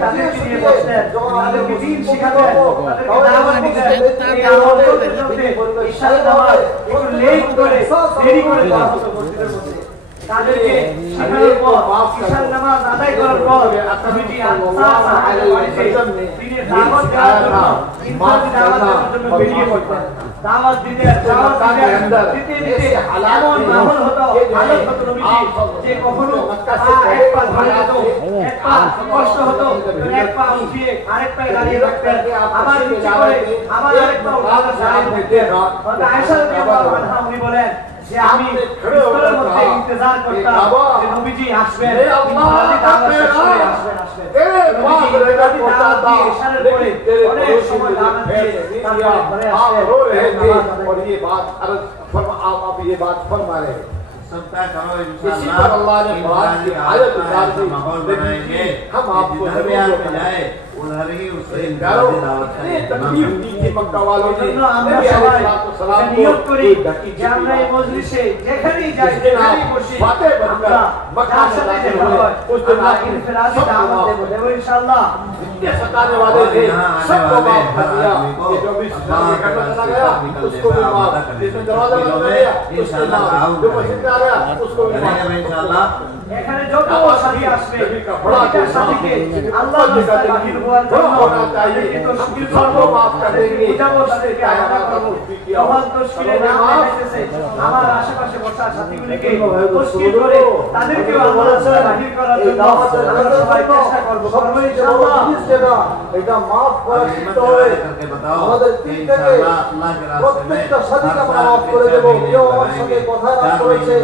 তাদেরকে নিয়ে বসতেন, তাদেরকে দিন শিখাতেন, তাদেরকে দাওয়াত দিতেন। এই আমল করতে করতে ঈশার নামাজ একটু লেট করে দেরি করে দেওয়া হতো মসজিদের মধ্যে। তাদেরকে শিখানোর পর ঈশার নামাজ আদায় করার পর কমিটি তিনি দাওয়াত দেওয়ার জন্য ইনফার্জি দাওয়াত দেওয়ার জন্য বেরিয়ে পড়তেন। দাওয়াত দিতে দিতে এমন মাহৌল হতো, হালত হতো নবীজি যে কখনো এক পা ধরে যেত, এক পা কষ্ট হতো, এক পা উঠিয়ে আরেক পায়ে দাঁড়িয়ে থাকতেন, আবার নিচে করে আবার আরেক পা উঠাতে দাঁড়িয়ে থাকতেন। আয়েশা রাদিয়াল্লাহু আনহা উনি বলেন যে আমি বিস্তরের মধ্যে ইন্তজার করতাম যে নবীজি আসবেন, ইনশাআল্লাহ দাওয়াত শেষ করে আসবেন। অনেক সময় দাওয়াত দিয়ে তারপরে ঘরে আসতেন। और ये बात अर्ज फरमा, आप ये बात फरमा रहे हैं। सबका करो इसी पर अल्लाह ने कुरान की आयत उतार दी, माहौल बनाएंगे, हम आपको दरमियान में जाए उधर ही उससे करो। दावत ये तकलीफ दी थी मक्का वालों ने, আমরা সবাই নিয়ত করি যে আমরা এই মজলিসে যেখানেই যাই যেখানেই বসি बातें बनकर मक्का যার সাথে দেখা হয় আমরা ইনফিরাদি দাওয়াত দেব ইনশাআল্লাহ। जितने सताने वाले थे सबको माफ कर दिया। ये जो भी करना चला गया उसको भी माफ, जिसने दरवाजा बंद कर दिया उसको माफ, जो मस्जिद में आ गया उसको भी माफ। इंशाल्लाह এখানে যত সাথী আসবে প্রত্যেকটা সাথীকে আল্লাহ রাস্তায় বাহির হওয়ার জন্য তাদেরকে তশকিল করব, माफ कर देंगे। বুঝাবো, তাদেরকে আলাদা করব। সমান তশকিলে নাম লেখেছে আমার আশেপাশে বসা সাথীগুলিকে তশকিল করে তাদেরকেও আল্লাহ রাস্তায় বাহির করার জন্য আমরা সবাই চেষ্টা করব। করব ইনশাআল্লাহ। এটা মাফ করার চিন্তা হবে আমাদের দিক থেকে প্রত্যেকটা সাথীকে আমরা মাফ করে দেবো। কেউ আমার সাথে কথা না করেছে,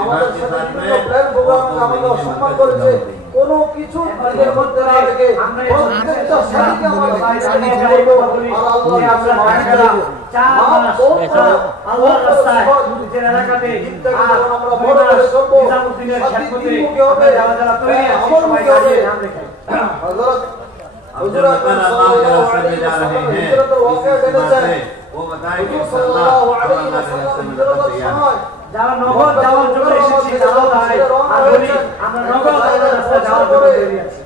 আমাদের সাথে বিভিন্ন প্ল্যান প্রোগ্রাম আমাদের অসম্মান করেছে, কোনো কিছু নিজের মধ্যে না রেখে প্রত্যেকটা সাথীকে আমরা আল্লাহর রাস্তায় নিজের এলাকাতে আমরা বড় করে চলবো। নিজামুদ্দিনের খেদমতে যারা যারা তৈরি আছে সবাই আগে নাম লেখাই। হযরত हुजूर अकबर अल्लाह के रास्ते में जा रहे हैं, वो बताएं कि सल्लल्लाहु अलैहि वसल्लम যারা নগদ যাওয়ার জন্য এসেছি তারাও দাঁড়ায়, আর বলি আমরা নগদ রাস্তায় যাওয়ার জন্য বেরিয়ে আছি।